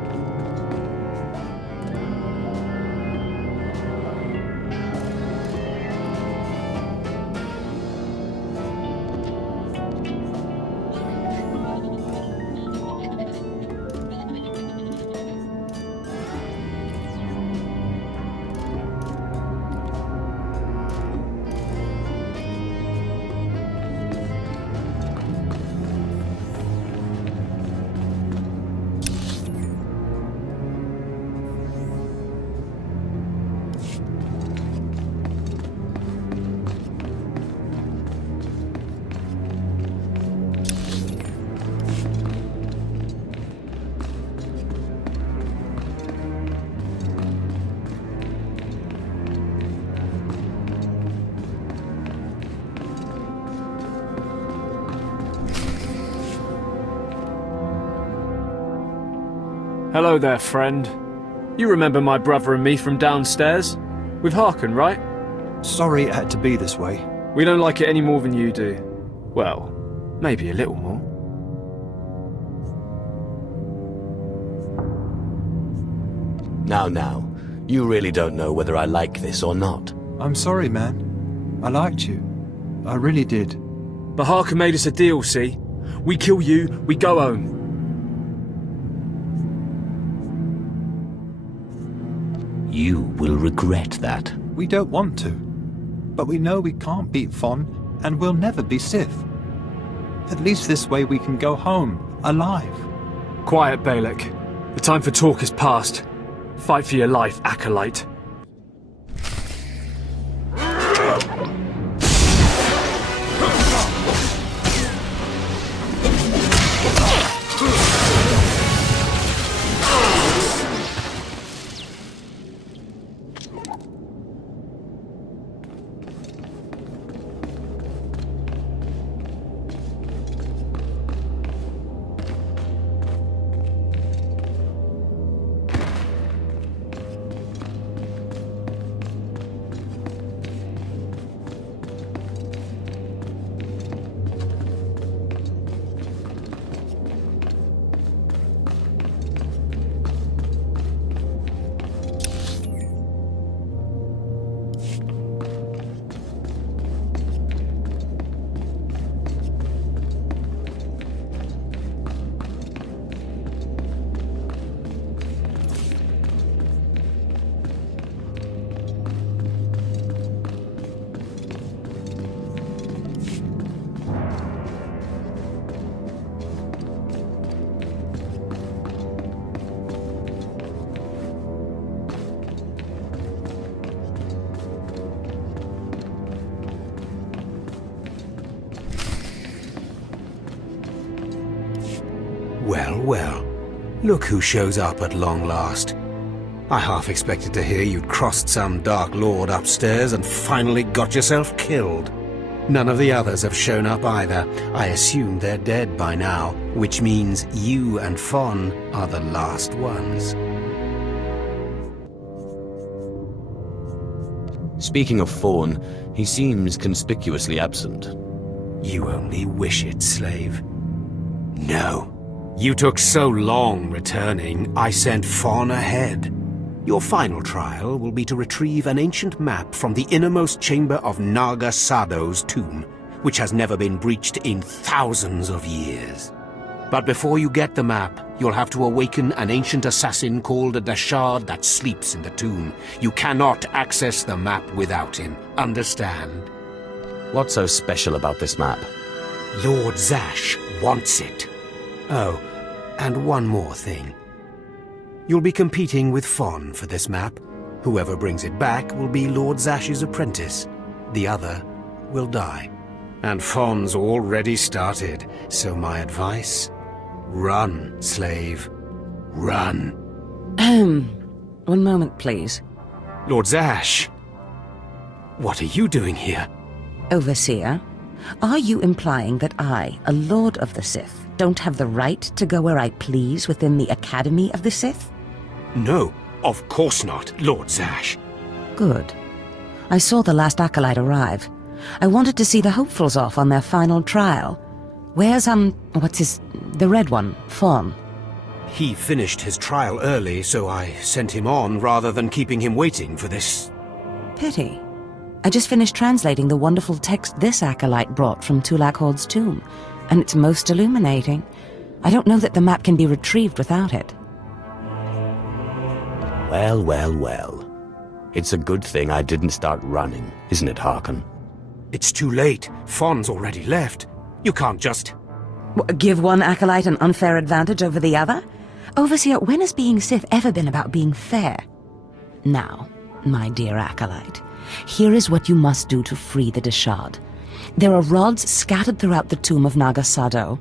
Hello there, friend. You remember my brother and me from downstairs? With Harkon, right? Sorry it had to be this way. We don't like it any more than you do. Well, maybe a little more. Now, you really don't know whether I like this or not. I'm sorry, man. I liked you. I really did. But Harkon made us a deal, see? We kill you, we go home. You will regret that. We don't want to. But we know we can't beat Fon, and we'll never be Sith. At least this way we can go home, alive. Quiet, Balak. The time for talk is past. Fight for your life, Acolyte. Well, well. Look who shows up at long last. I half expected to hear you'd crossed some Dark Lord upstairs and finally got yourself killed. None of the others have shown up either. I assume they're dead by now, which means you and Fawn are the last ones. Speaking of Fawn, he seems conspicuously absent. You only wish it, slave. No. You took so long returning, I sent Fawn ahead. Your final trial will be to retrieve an ancient map from the innermost chamber of Naga Sado's tomb, which has never been breached in thousands of years. But before you get the map, you'll have to awaken an ancient assassin called a Dashard that sleeps in the tomb. You cannot access the map without him. Understand? What's so special about this map? Lord Zash wants it. Oh, and one more thing. You'll be competing with Fawn for this map. Whoever brings it back will be Lord Zash's apprentice. The other will die. And Fawn's already started, so my advice? Run, slave. Run. One moment, please. Lord Zash! What are you doing here? Overseer, are you implying that I, a Lord of the Sith, don't have the right to go where I please within the Academy of the Sith? No, of course not, Lord Zash. Good. I saw the last acolyte arrive. I wanted to see the hopefuls off on their final trial. Where's, the red one, Fawn? He finished his trial early, so I sent him on rather than keeping him waiting for this. Pity. I just finished translating the wonderful text this acolyte brought from Tulak Horde's tomb, and it's most illuminating. I don't know that the map can be retrieved without it. Well, well, well. It's a good thing I didn't start running, isn't it, Harkon? It's too late. Fawn's already left. You can't just... Give one acolyte an unfair advantage over the other? Overseer, when has being Sith ever been about being fair? Now, my dear acolyte, here is what you must do to free the Dashard. There are rods scattered throughout the tomb of Naga Sado.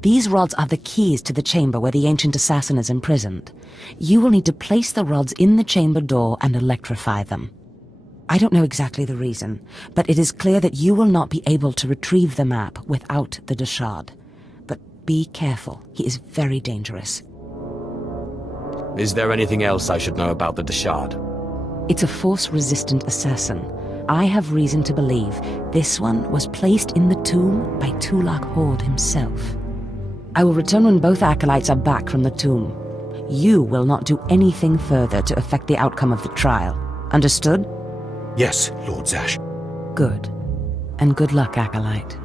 These rods are the keys to the chamber where the ancient assassin is imprisoned. You will need to place the rods in the chamber door and electrify them. I don't know exactly the reason, but it is clear that you will not be able to retrieve the map without the Dashard. But be careful, he is very dangerous. Is there anything else I should know about the Dashard? It's a force-resistant assassin. I have reason to believe this one was placed in the tomb by Tulak Horde himself. I will return when both acolytes are back from the tomb. You will not do anything further to affect the outcome of the trial. Understood? Yes, Lord Zash. Good. And good luck, acolyte.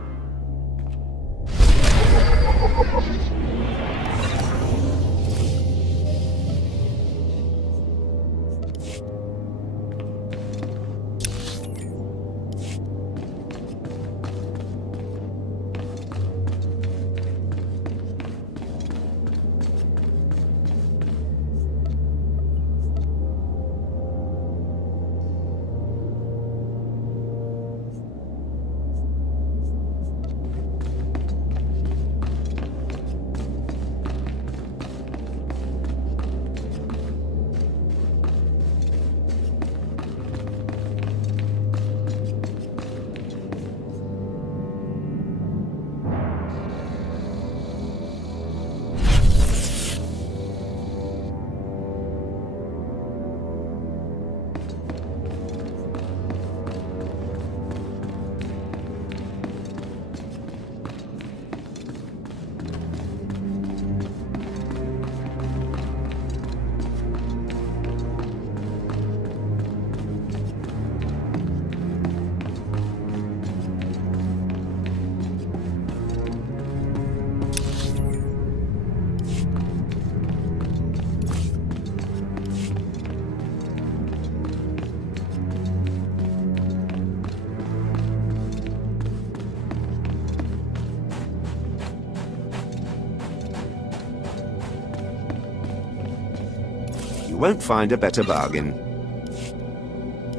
You won't find a better bargain.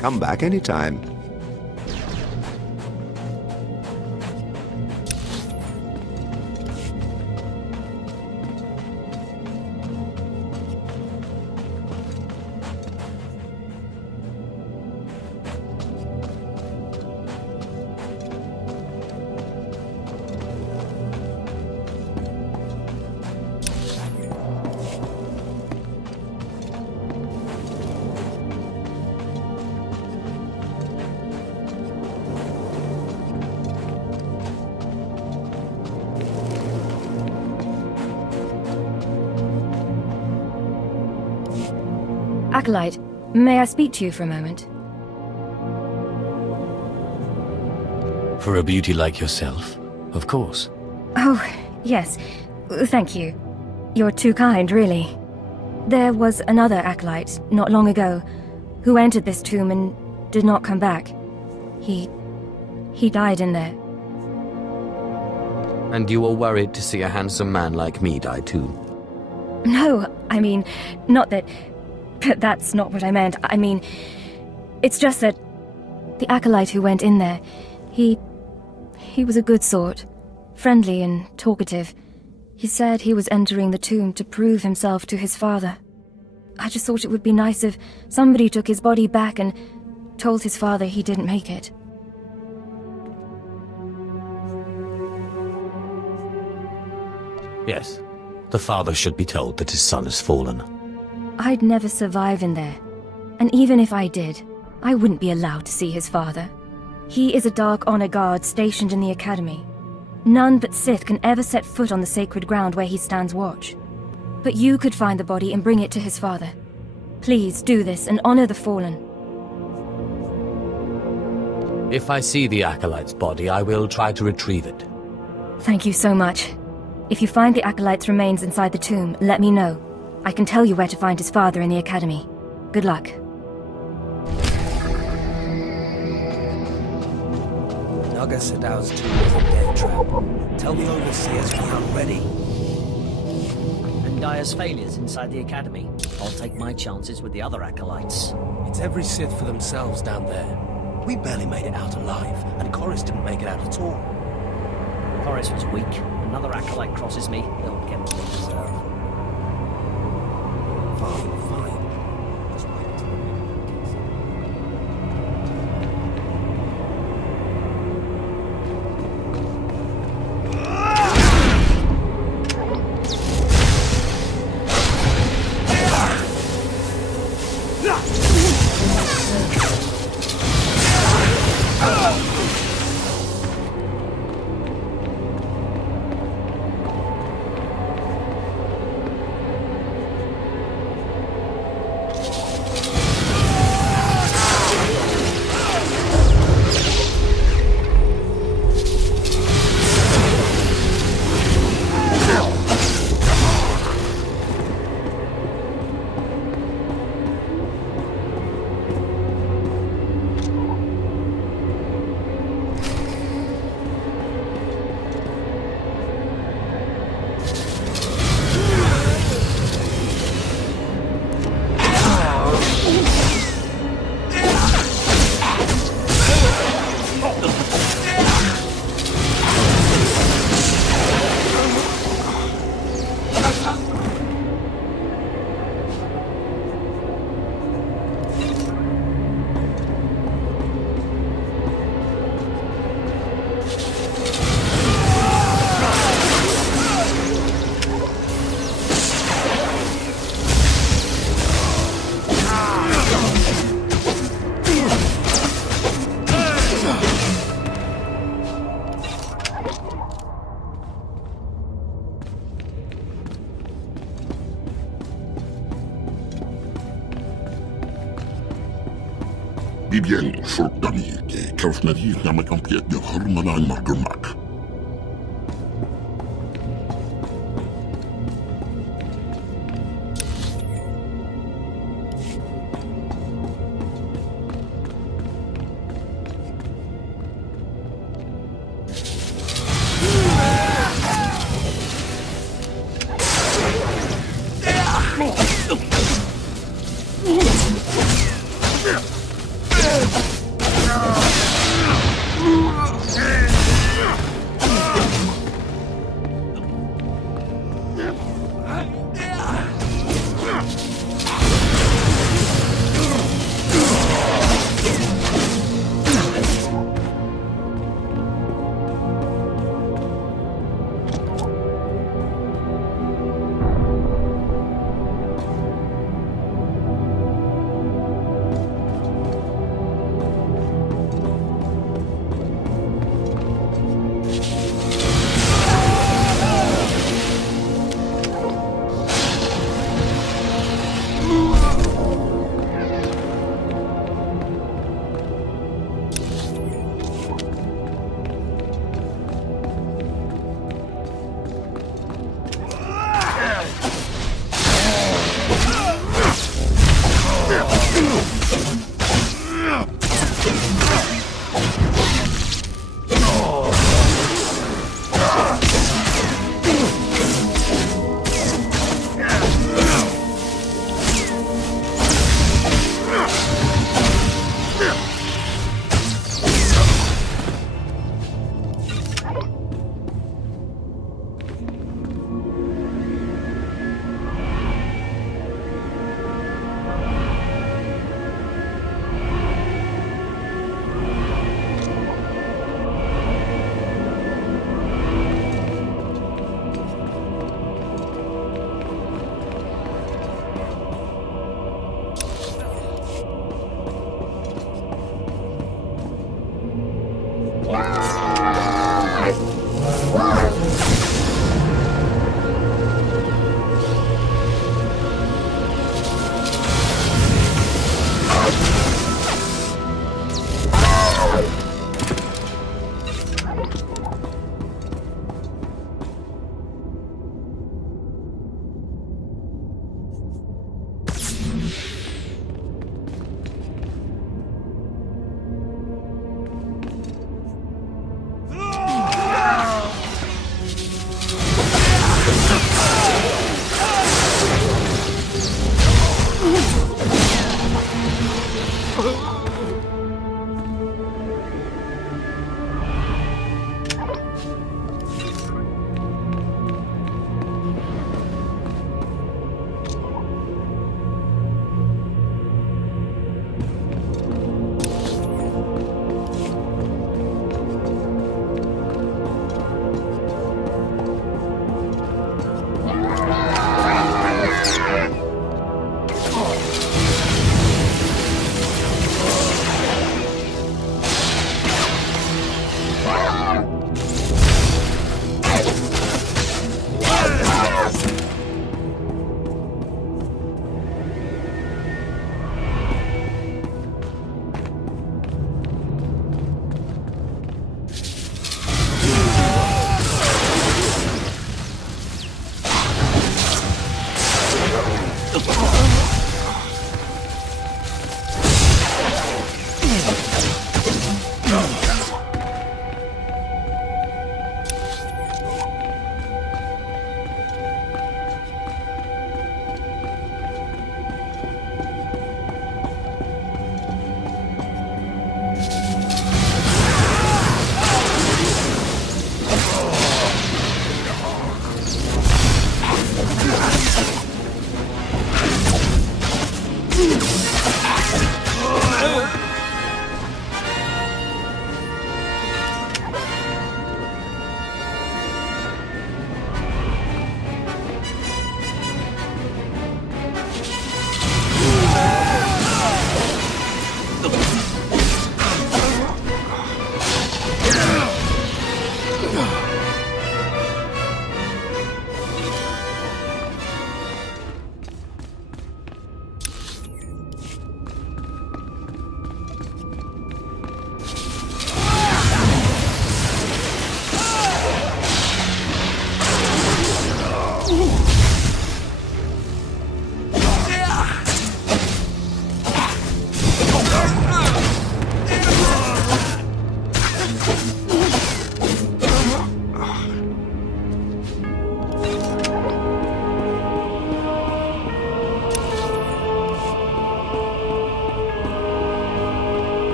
Come back anytime. Acolyte, may I speak to you for a moment? For a beauty like yourself, of course. Oh, yes. Thank you. You're too kind, really. There was another acolyte, not long ago, who entered this tomb and did not come back. He died in there. And you were worried to see a handsome man like me die too? No, I mean, not that... That's not what I meant. I mean, it's just that the acolyte who went in there, he was a good sort, friendly and talkative. He said he was entering the tomb to prove himself to his father. I just thought it would be nice if somebody took his body back and told his father he didn't make it. Yes. The father should be told that his son has fallen. I'd never survive in there. And even if I did, I wouldn't be allowed to see his father. He is a Dark Honor Guard stationed in the Academy. None but Sith can ever set foot on the sacred ground where he stands watch. But you could find the body and bring it to his father. Please do this and honor the fallen. If I see the Acolyte's body, I will try to retrieve it. Thank you so much. If you find the Acolyte's remains inside the tomb, let me know. I can tell you where to find his father in the Academy. Good luck. Naga Sadow's tomb is a death trap. Tell the Overseers we are ready. And Dire's failures inside the Academy. I'll take my chances with the other Acolytes. It's every Sith for themselves down there. We barely made it out alive, and Corus didn't make it out at all. Corus was weak. Another Acolyte crosses me, they'll get what they deserve. Fine, fine. Bibian Sultani ke Kausnadi nama kampiat de Harmanan Margumak.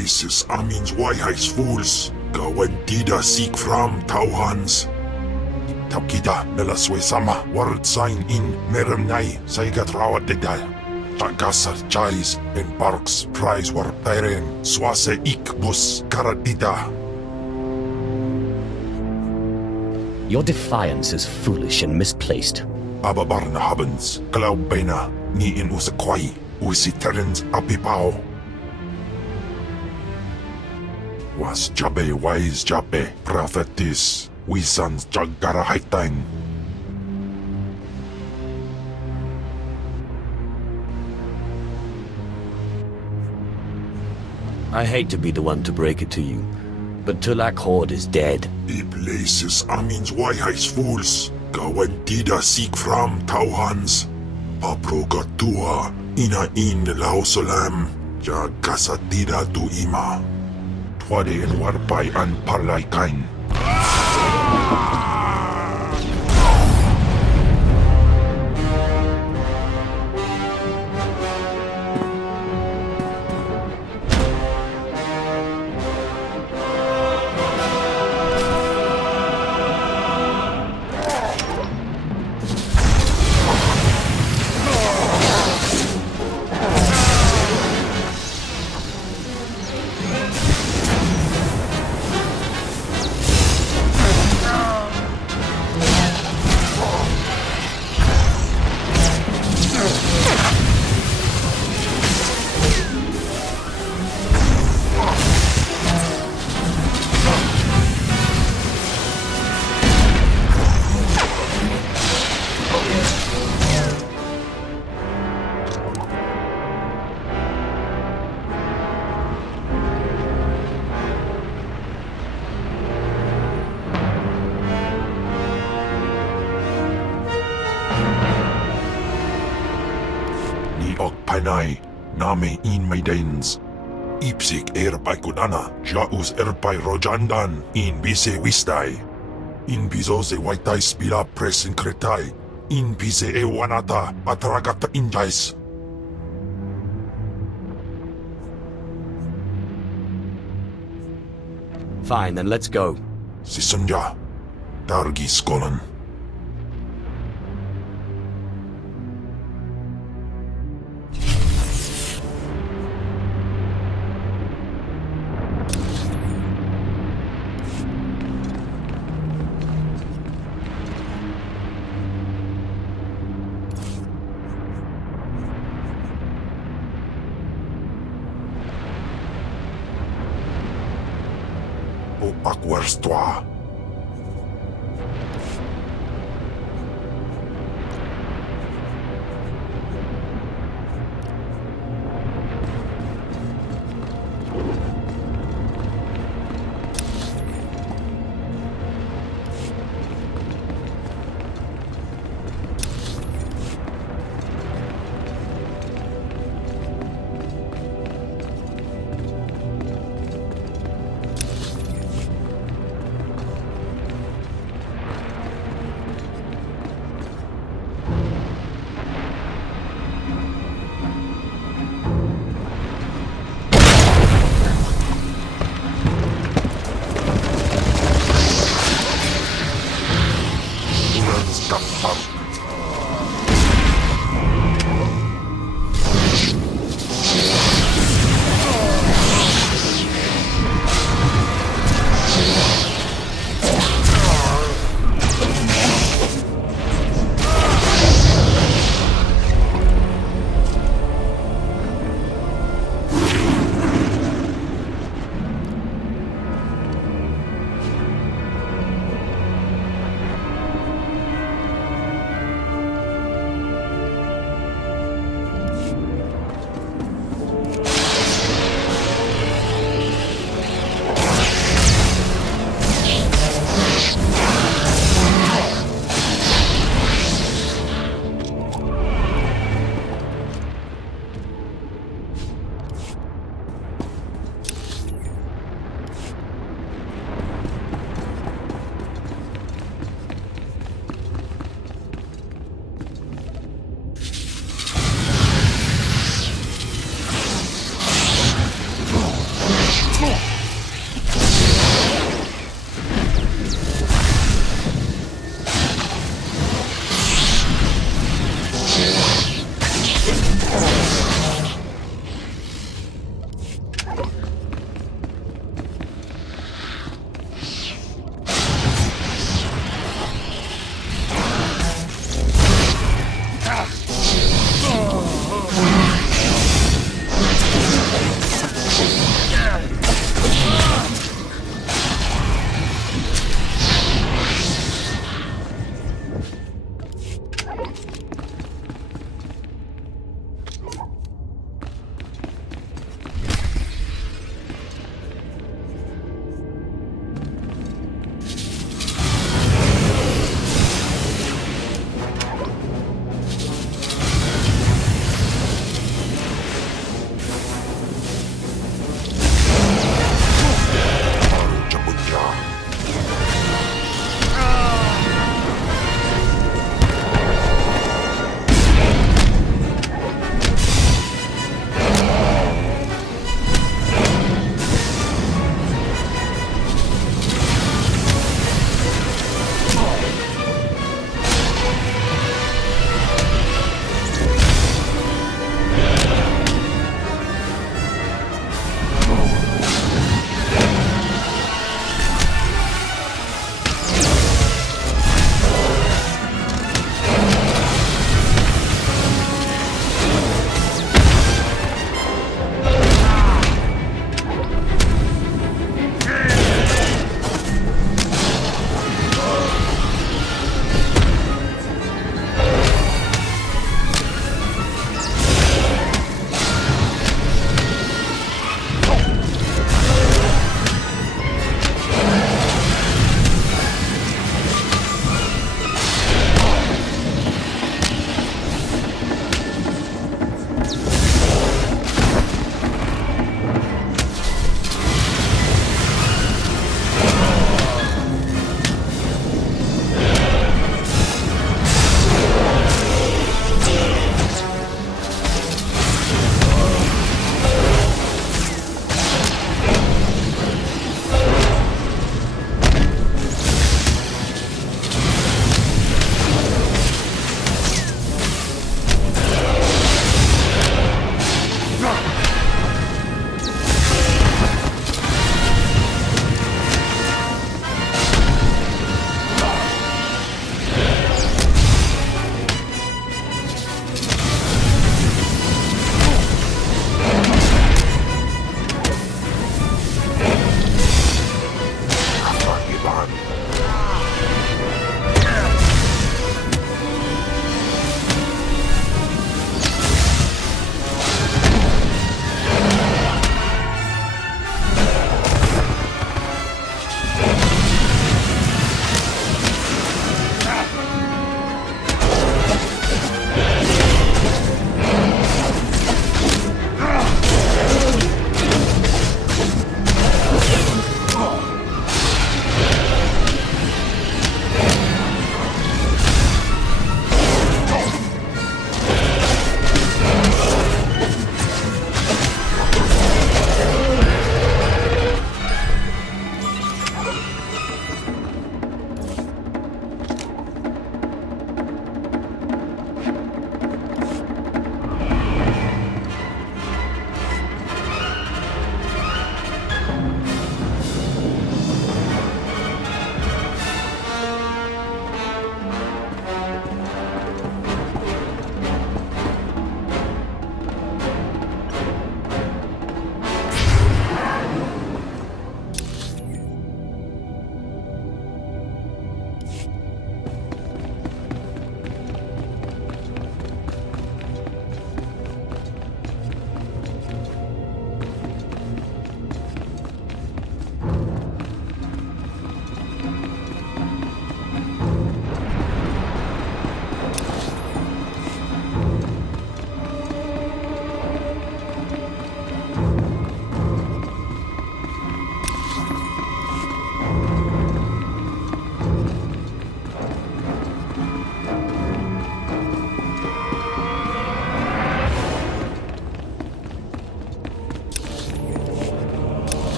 places amins wayhais fools. Gawantida seek from Tauhans. Tapkida melaswe sama word sign in meremnai saigat rawat dedal. Tagasar chais and parks prize war tyrem swase ikbus karadida. Your defiance is foolish and misplaced. Ababarna habens, Glaubena, ni in usakwai, usiterens apipao. Was Jabe wise Jabe, prophetess, we sons Jagara Haitang. I hate to be the one to break it to you, but Tulak Horde is dead. The places amins wayhais fools. Gawantida seek from Tauhans. Paprogatua ina in lausolam. Jagasatida tu ima. Twade en warpai an parlaikain. Panay, name in maidens. Ipsik erpai kunana, jaus erpai rojandan, in bise wistai. In bizose waitai spila presin kretai, in bise ewanata, atragata injais. Fine, then let's go. Sisunja, Dargi Skolan. Akwarstwa.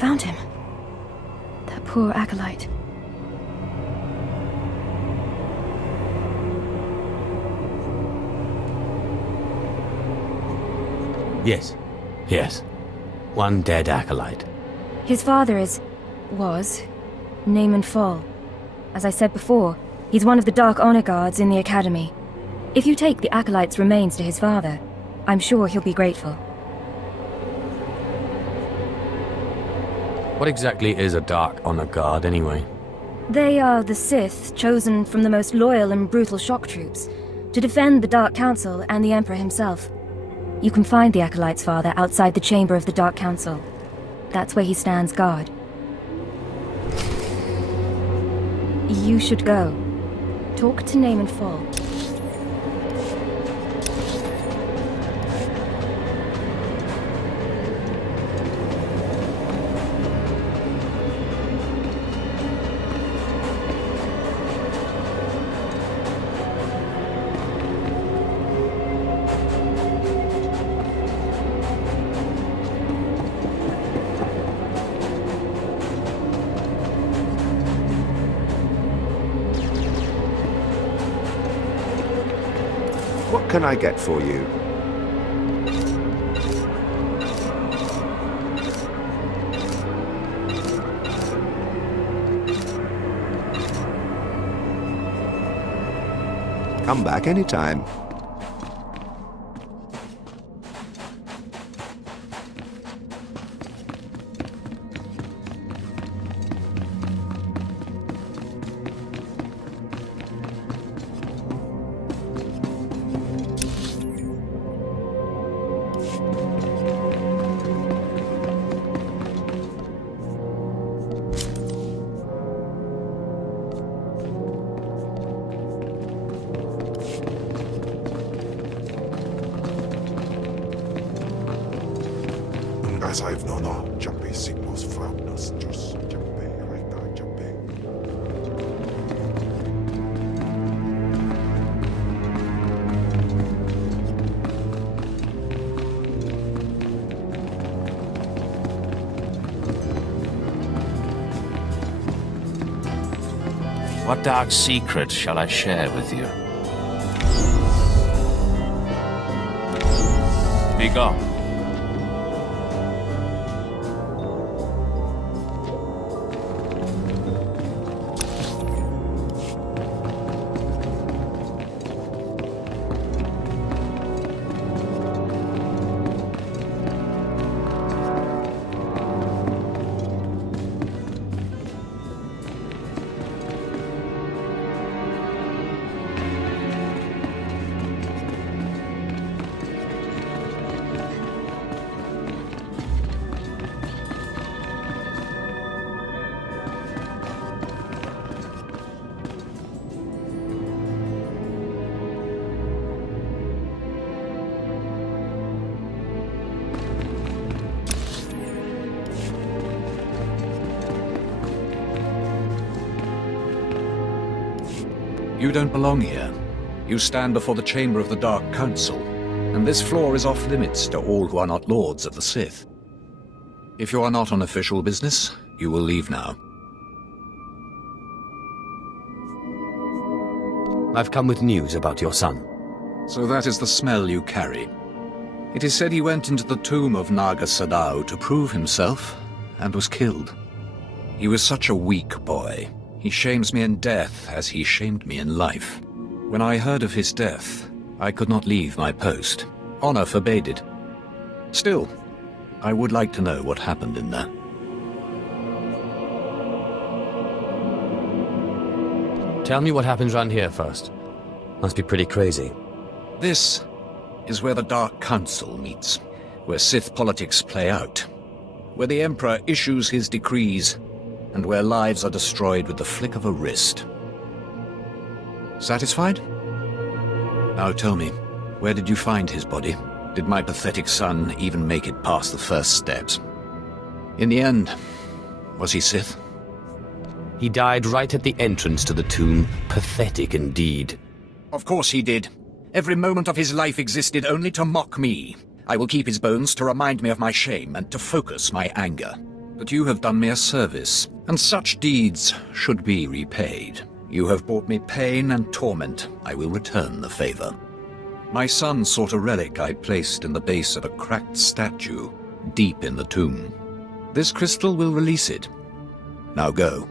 found him. That poor acolyte. Yes. Yes. One dead acolyte. His father was Naaman Fall. As I said before, he's one of the Dark Honor Guards in the Academy. If you take the acolyte's remains to his father, I'm sure he'll be grateful. What exactly is a Dark Honor Guard, anyway? They are the Sith, chosen from the most loyal and brutal shock troops, to defend the Dark Council and the Emperor himself. You can find the acolyte's father outside the chamber of the Dark Council. That's where he stands guard. You should go. Talk to Naaman Fall. What can I get for you? Come back anytime. What dark secret shall I share with you? Be gone. You don't belong here. You stand before the chamber of the Dark Council, and this floor is off limits to all who are not lords of the Sith. If you are not on official business, you will leave now. I've come with news about your son. So that is the smell you carry. It is said he went into the tomb of Naga Sadao to prove himself, and was killed. He was such a weak boy. He shames me in death as he shamed me in life. When I heard of his death, I could not leave my post. Honor forbade it. Still, I would like to know what happened in there. Tell me what happens around here first. Must be pretty crazy. This is where the Dark Council meets, where Sith politics play out, where the Emperor issues his decrees, and where lives are destroyed with the flick of a wrist. Satisfied? Now tell me, where did you find his body? Did my pathetic son even make it past the first steps? In the end, was he Sith? He died right at the entrance to the tomb. Pathetic indeed. Of course he did. Every moment of his life existed only to mock me. I will keep his bones to remind me of my shame and to focus my anger. but you have done me a service, and such deeds should be repaid. You have brought me pain and torment. I will return the favor. My son sought a relic I placed in the base of a cracked statue, deep in the tomb. This crystal will release it. Now go.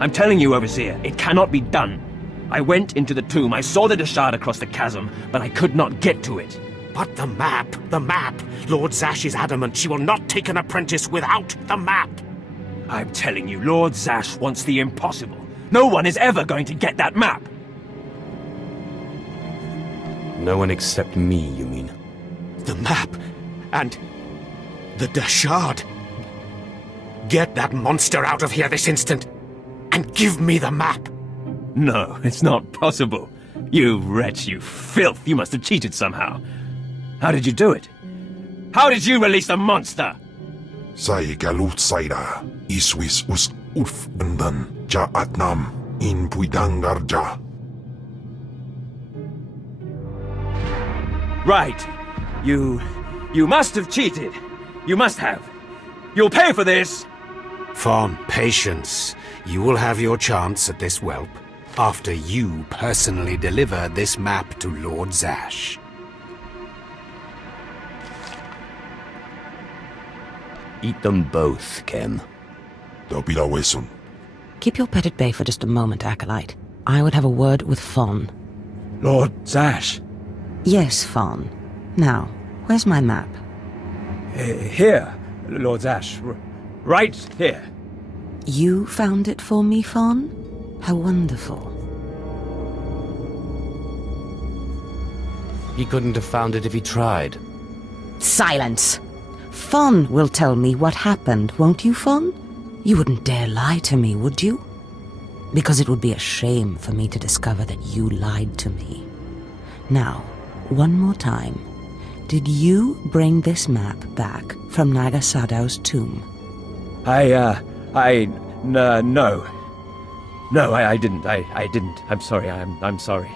I'm telling you, Overseer, it cannot be done. I went into the tomb, I saw the shard across the chasm, but I could not get to it. But the map! Lord Zash is adamant she will not take an apprentice without the map! I'm telling you, Lord Zash wants the impossible. No one is ever going to get that map! No one except me, you mean? The map! And the shard! Get that monster out of here this instant! And give me the map! No, it's not possible. You wretch, you filth, you must have cheated somehow. How did you do it? How did you release the monster? Sai galut saira, iswis us urf undan, ja atnam, in puidangarja. Right. You must have cheated. You must have. You'll pay for this! Fawn, patience. You will have your chance at this whelp after you personally deliver this map to Lord Zash. Eat them both, Kem. Keep your pet at bay for just a moment, Acolyte. I would have a word with Fawn. Lord Zash? Yes, Fawn. Now, where's my map? Here, Lord Zash. Right here. You found it for me, Fawn? How wonderful. He couldn't have found it if he tried. Silence! Fawn will tell me what happened, won't you, Fawn? You wouldn't dare lie to me, would you? Because it would be a shame for me to discover that you lied to me. Now, one more time. Did you bring this map back from Nagasadow's tomb? No. No, I didn't. I didn't. I'm sorry. I'm sorry.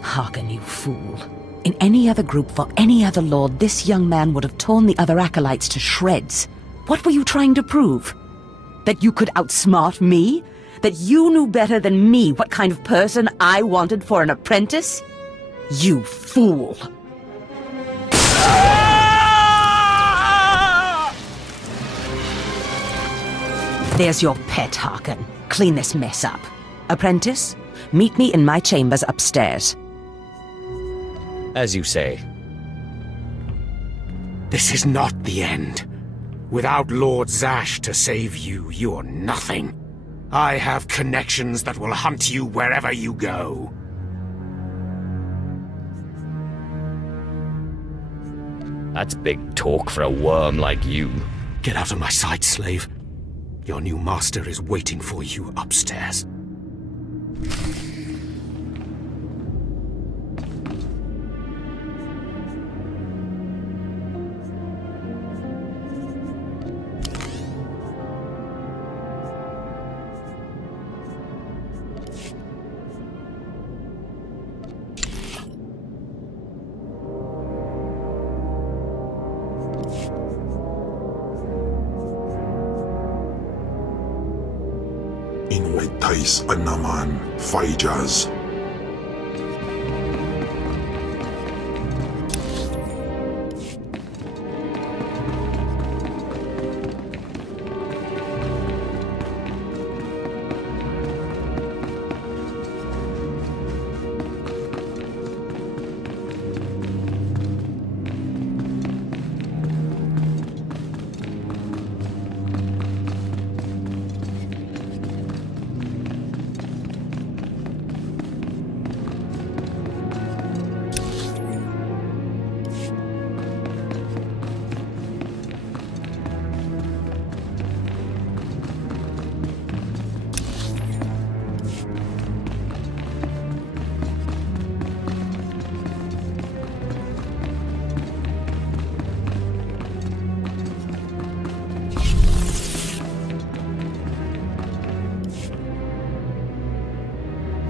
Hearken, you fool. In any other group for any other lord, this young man would have torn the other acolytes to shreds. What were you trying to prove? That you could outsmart me? That you knew better than me what kind of person I wanted for an apprentice? You fool! There's your pet, Harkin. Clean this mess up. Apprentice, meet me in my chambers upstairs. As you say. This is not the end. Without Lord Zash to save you, you're nothing. I have connections that will hunt you wherever you go. That's big talk for a worm like you. Get out of my sight, slave. Your new master is waiting for you upstairs. Inwetais anaman, Faijas.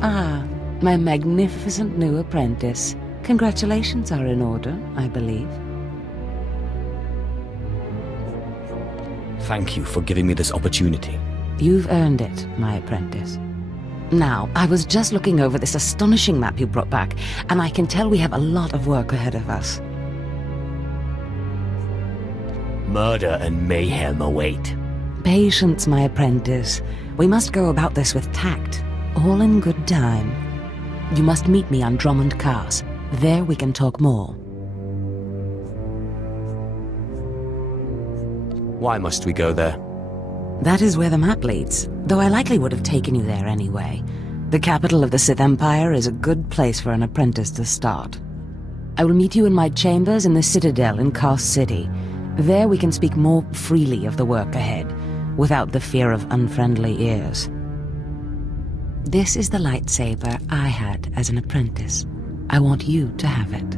Ah, my magnificent new apprentice. Congratulations are in order, I believe. Thank you for giving me this opportunity. You've earned it, my apprentice. Now, I was just looking over this astonishing map you brought back, and I can tell we have a lot of work ahead of us. Murder and mayhem await. Patience, my apprentice. We must go about this with tact, all in good time. You must meet me on Drummond Cars. There we can talk more. Why must we go there? That is where the map leads, though I likely would have taken you there anyway. The capital of the Sith Empire is a good place for an apprentice to start. I will meet you in my chambers in the Citadel in Kars City. There we can speak more freely of the work ahead, without the fear of unfriendly ears. This is the lightsaber I had as an apprentice. I want you to have it.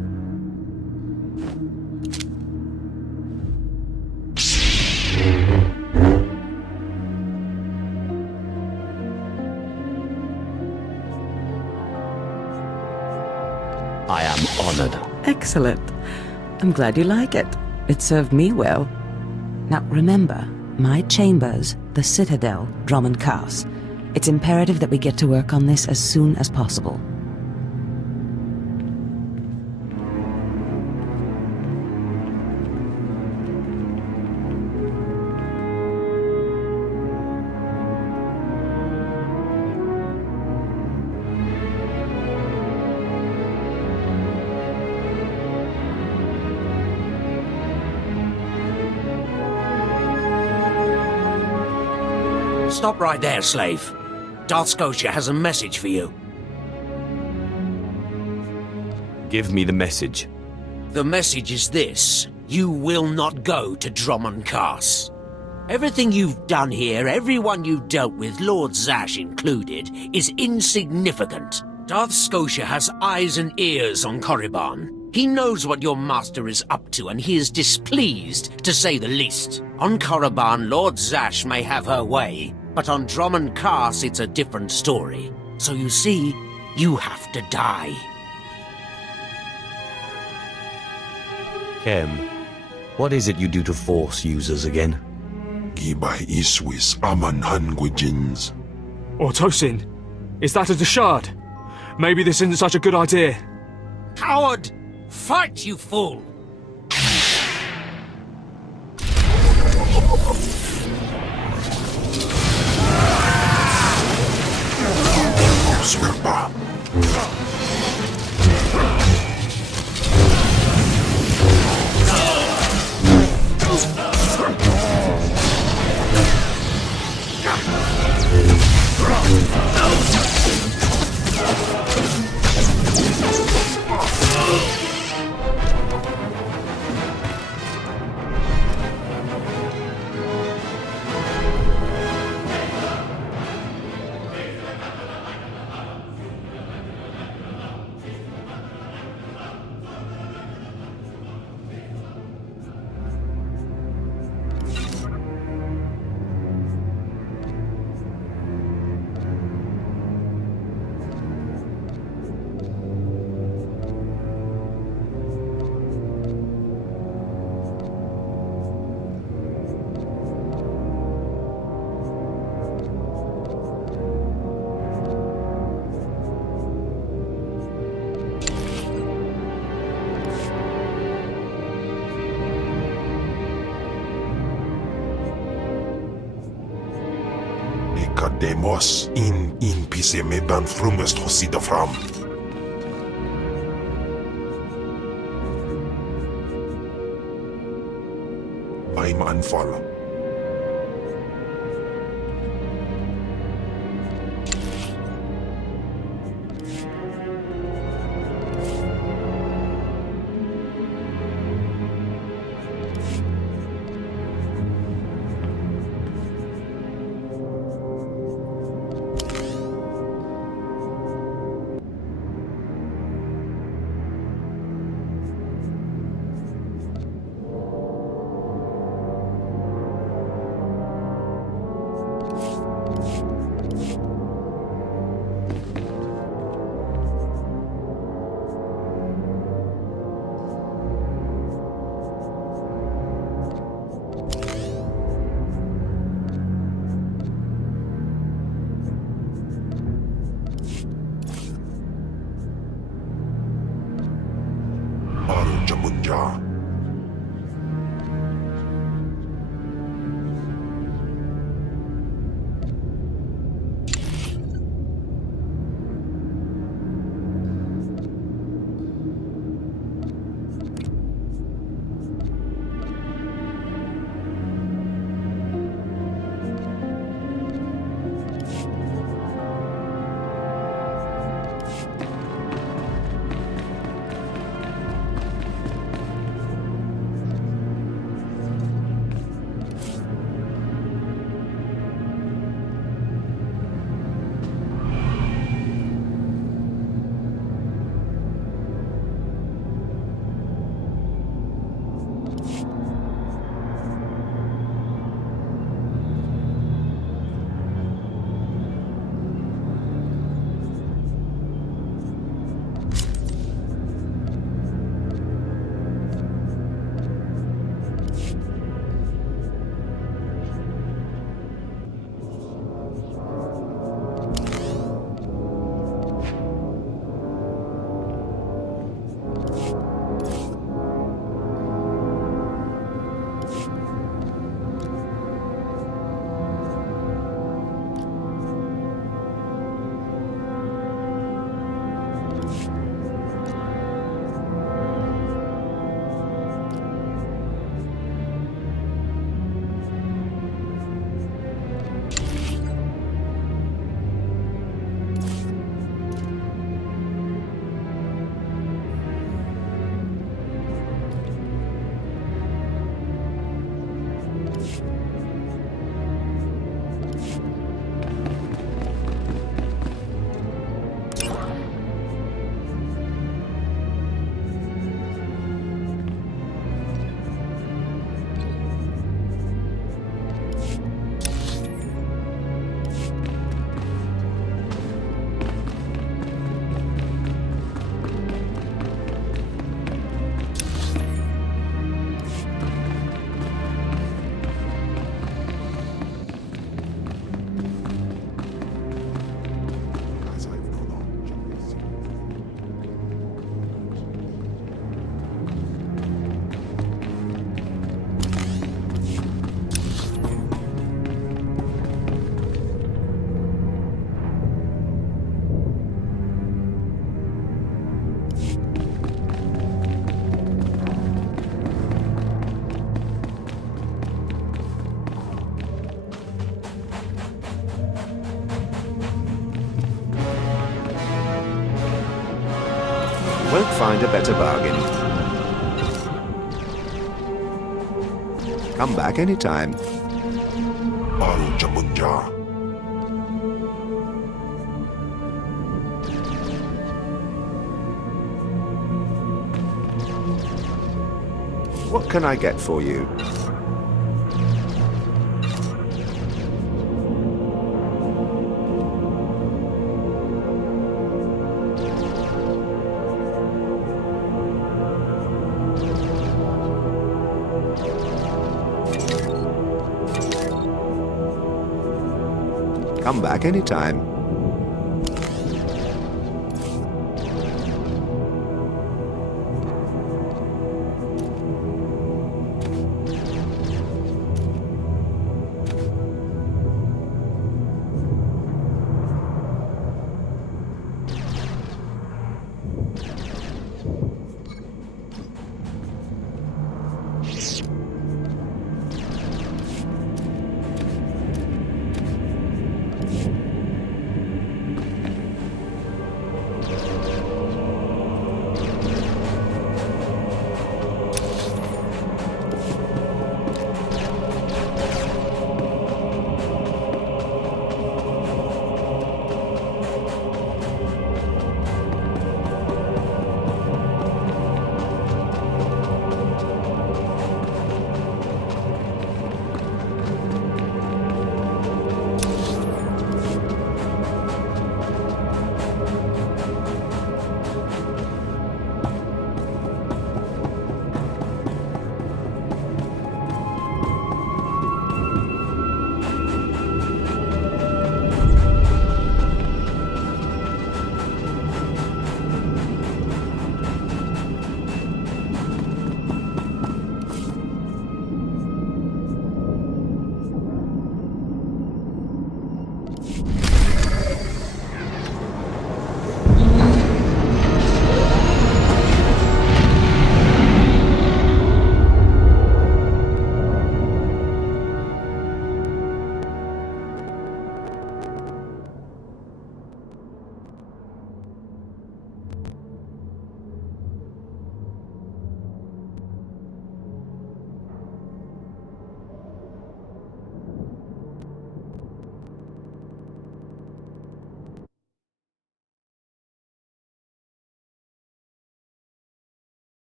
I am honored. Excellent. I'm glad you like it. It served me well. Now remember, my chambers, the Citadel, Drummond Cars. It's imperative that we get to work on this as soon as possible. Stop right there, slave. Darth Scotia has a message for you. Give me the message. The message is this. You will not go to Drummond Cars. Everything you've done here, everyone you dealt with, Lord Zash included, is insignificant. Darth Scotia has eyes and ears on Korriban. He knows what your master is up to, and he is displeased, to say the least. On Korriban, Lord Zash may have her way, but on Drummond Cars, it's a different story. So you see, you have to die. Kem, what is it you do to Force users again? Gibai Iswis Aman Hangwijins. Or Tosin, is that a Deshard? Maybe this isn't such a good idea. Coward! Fight, you fool! Swerpa. Demos in PC medan frumest hosida fram. I'm anfall. Munja. Won't find a better bargain. Come back anytime. Munja. What can I get for you? Come back anytime.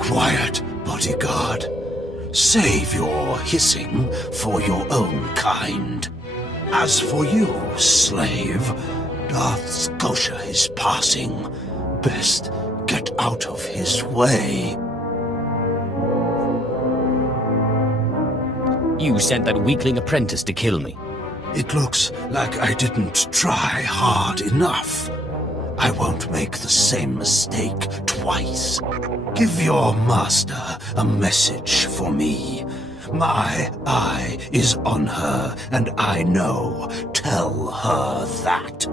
Quiet, bodyguard. Save your hissing for your own kind. As for you, slave, Darth Scotia is passing. Best get out of his way. You sent that weakling apprentice to kill me. It looks like I didn't try hard enough. I won't make the same mistake twice. Give your master a message for me. My eye is on her, and I know. Tell her that.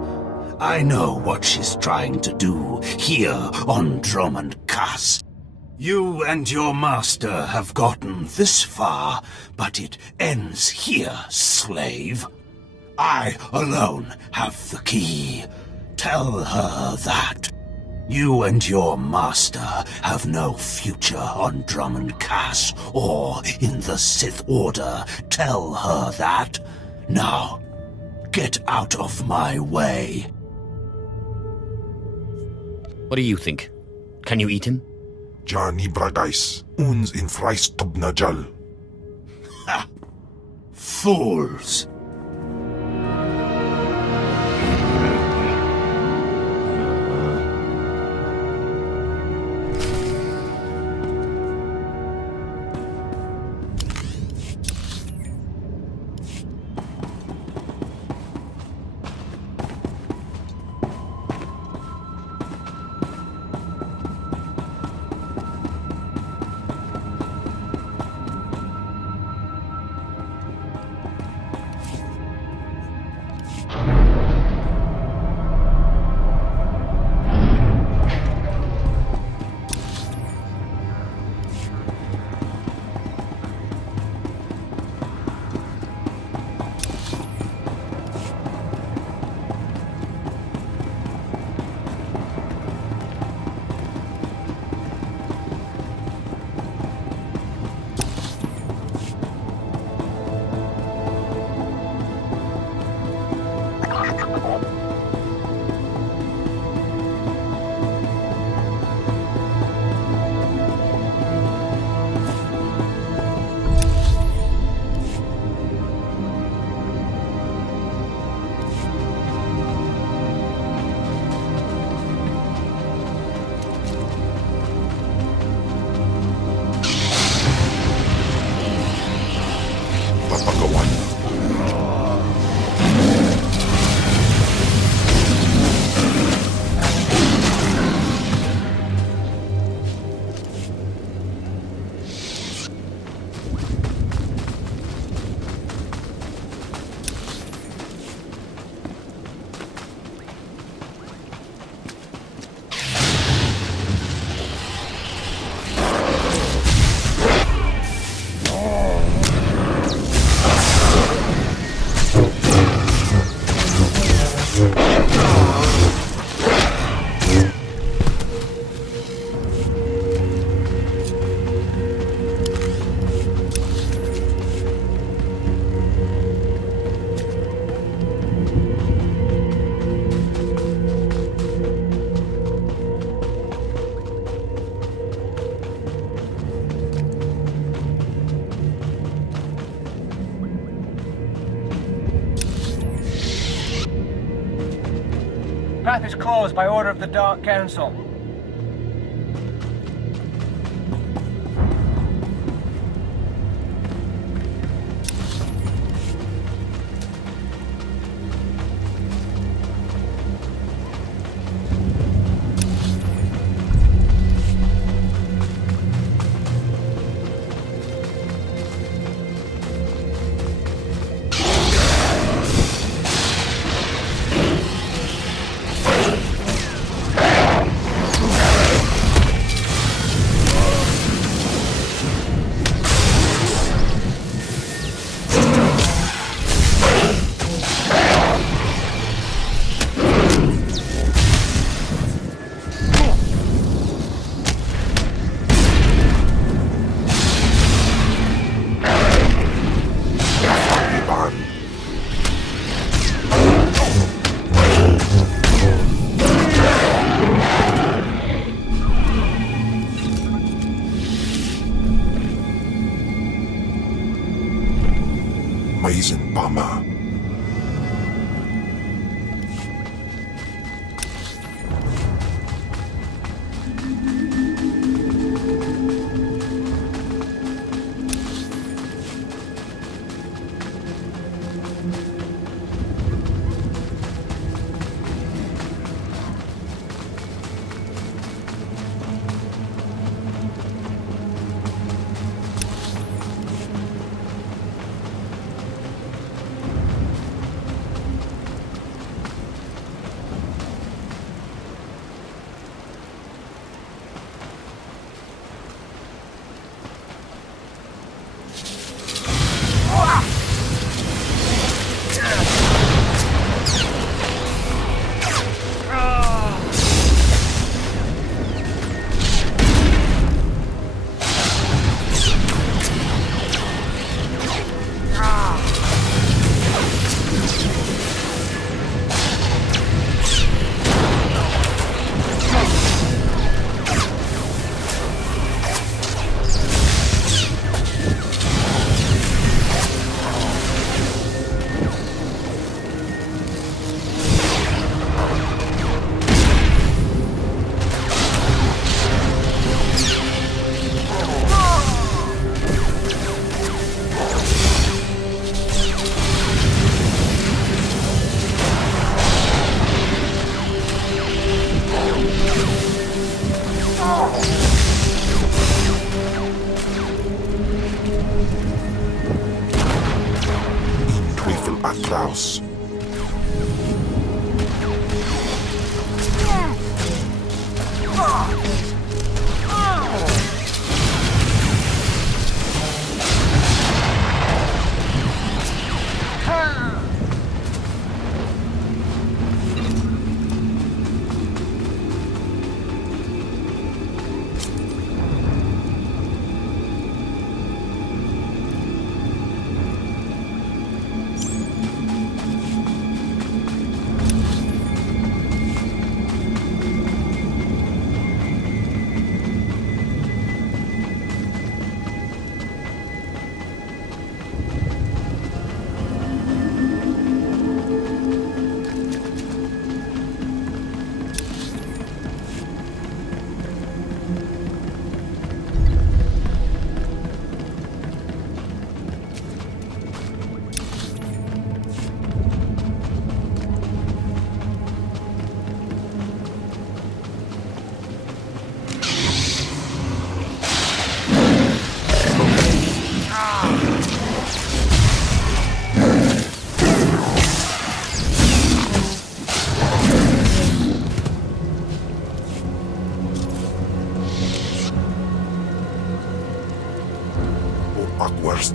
I know what she's trying to do here on Drummond Cass. You and your master have gotten this far, but it ends here, slave. I alone have the key. Tell her that. You and your master have no future on Drummond Cass or in the Sith Order. Tell her that. Now, get out of my way. What do you think? Can you eat him? Johnny Bragais, uns in Freistobnajal. Ha! Fools! Path is closed by order of the Dark Council. amazing, Bama. Atlaus.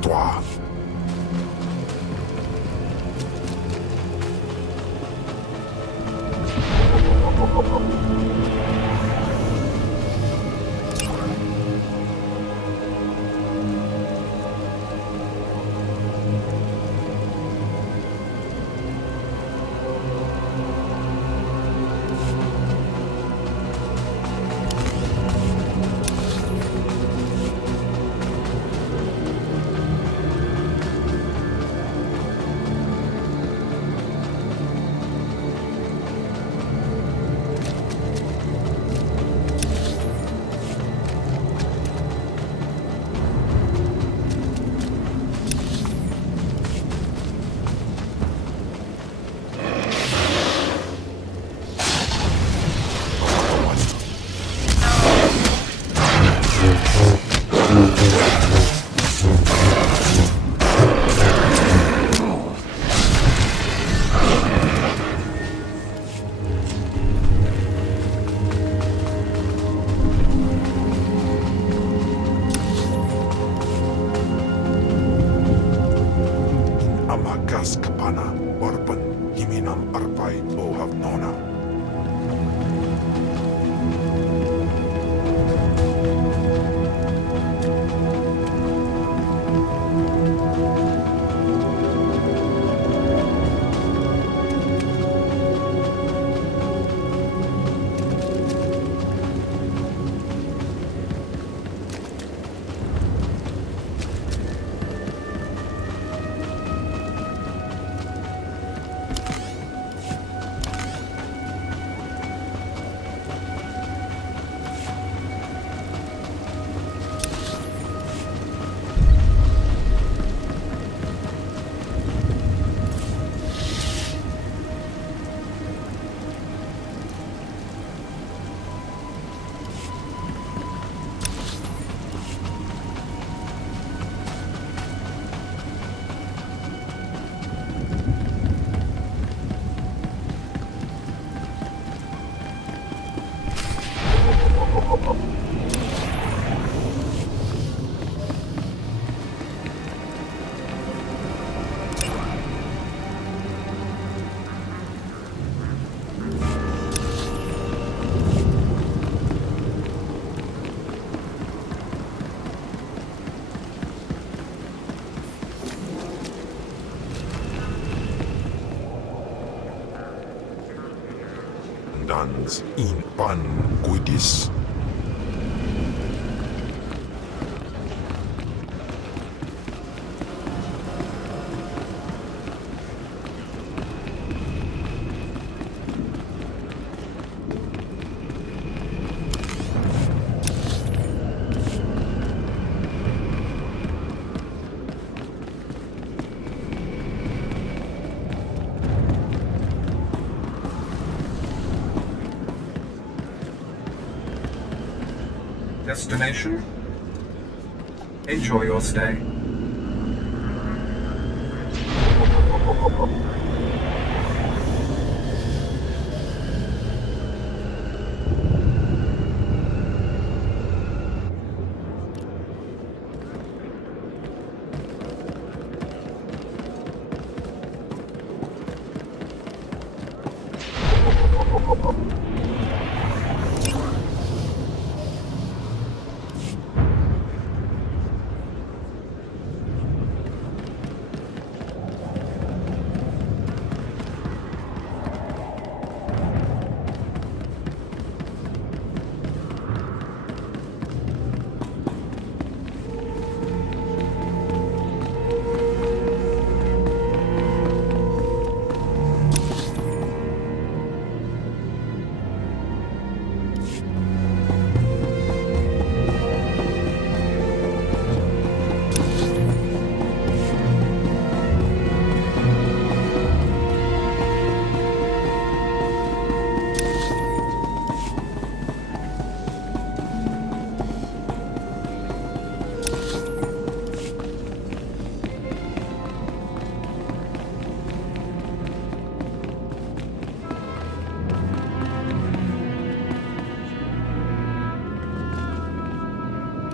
Toi. Dans in pan guidis. Destination? Enjoy your stay.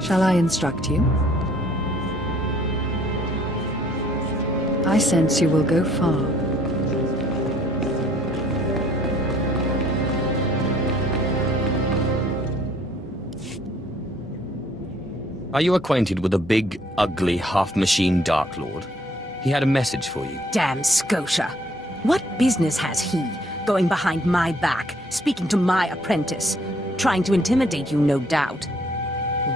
Shall I instruct you? I sense you will go far. Are you acquainted with a big, ugly, half-machine Dark Lord? He had a message for you. Damn Scotia! What business has he, going behind my back, speaking to my apprentice? Trying to intimidate you, no doubt.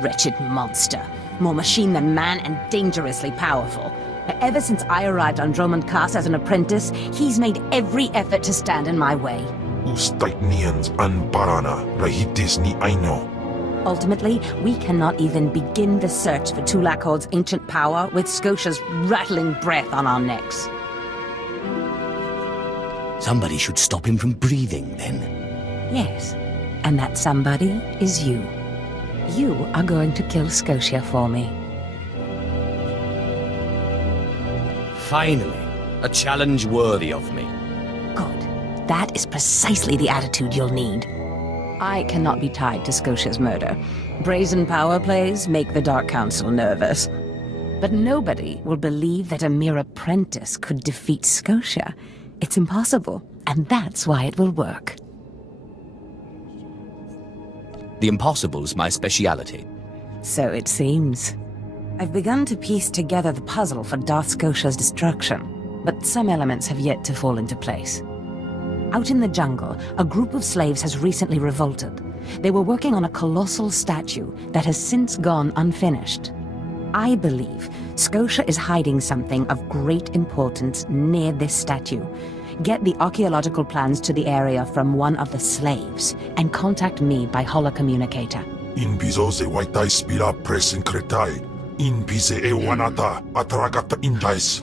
Wretched monster. More machine than man and dangerously powerful. Ever since I arrived on Drummond Cast as an apprentice, he's made every effort to stand in my way. Ustaitnians an parana, rahitis ni aino. Ultimately, we cannot even begin the search for Tulakhod's ancient power with Scotia's rattling breath on our necks. Somebody should stop him from breathing, then. Yes, and that somebody is you. You are going to kill Scotia for me. Finally, a challenge worthy of me. Good. That is precisely the attitude you'll need. I cannot be tied to Scotia's murder. Brazen power plays make the Dark Council nervous. But nobody will believe that a mere apprentice could defeat Scotia. It's impossible, and that's why it will work. The impossible's my speciality. So it seems. I've begun to piece together the puzzle for Darth Scotia's destruction, but some elements have yet to fall into place. Out in the jungle, a group of slaves has recently revolted. They were working on a colossal statue that has since gone unfinished. I believe Scotia is hiding something of great importance near this statue. Get the archaeological plans to the area from one of the slaves, and contact me by holocommunicator. In bizo ze waitai spila presen kretai. In bize e wanata atragata indais.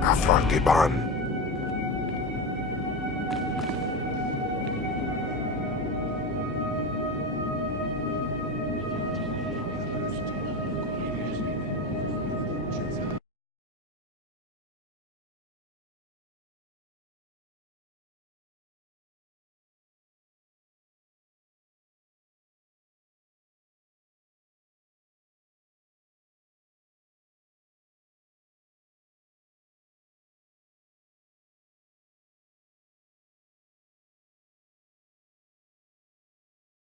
Afrageban.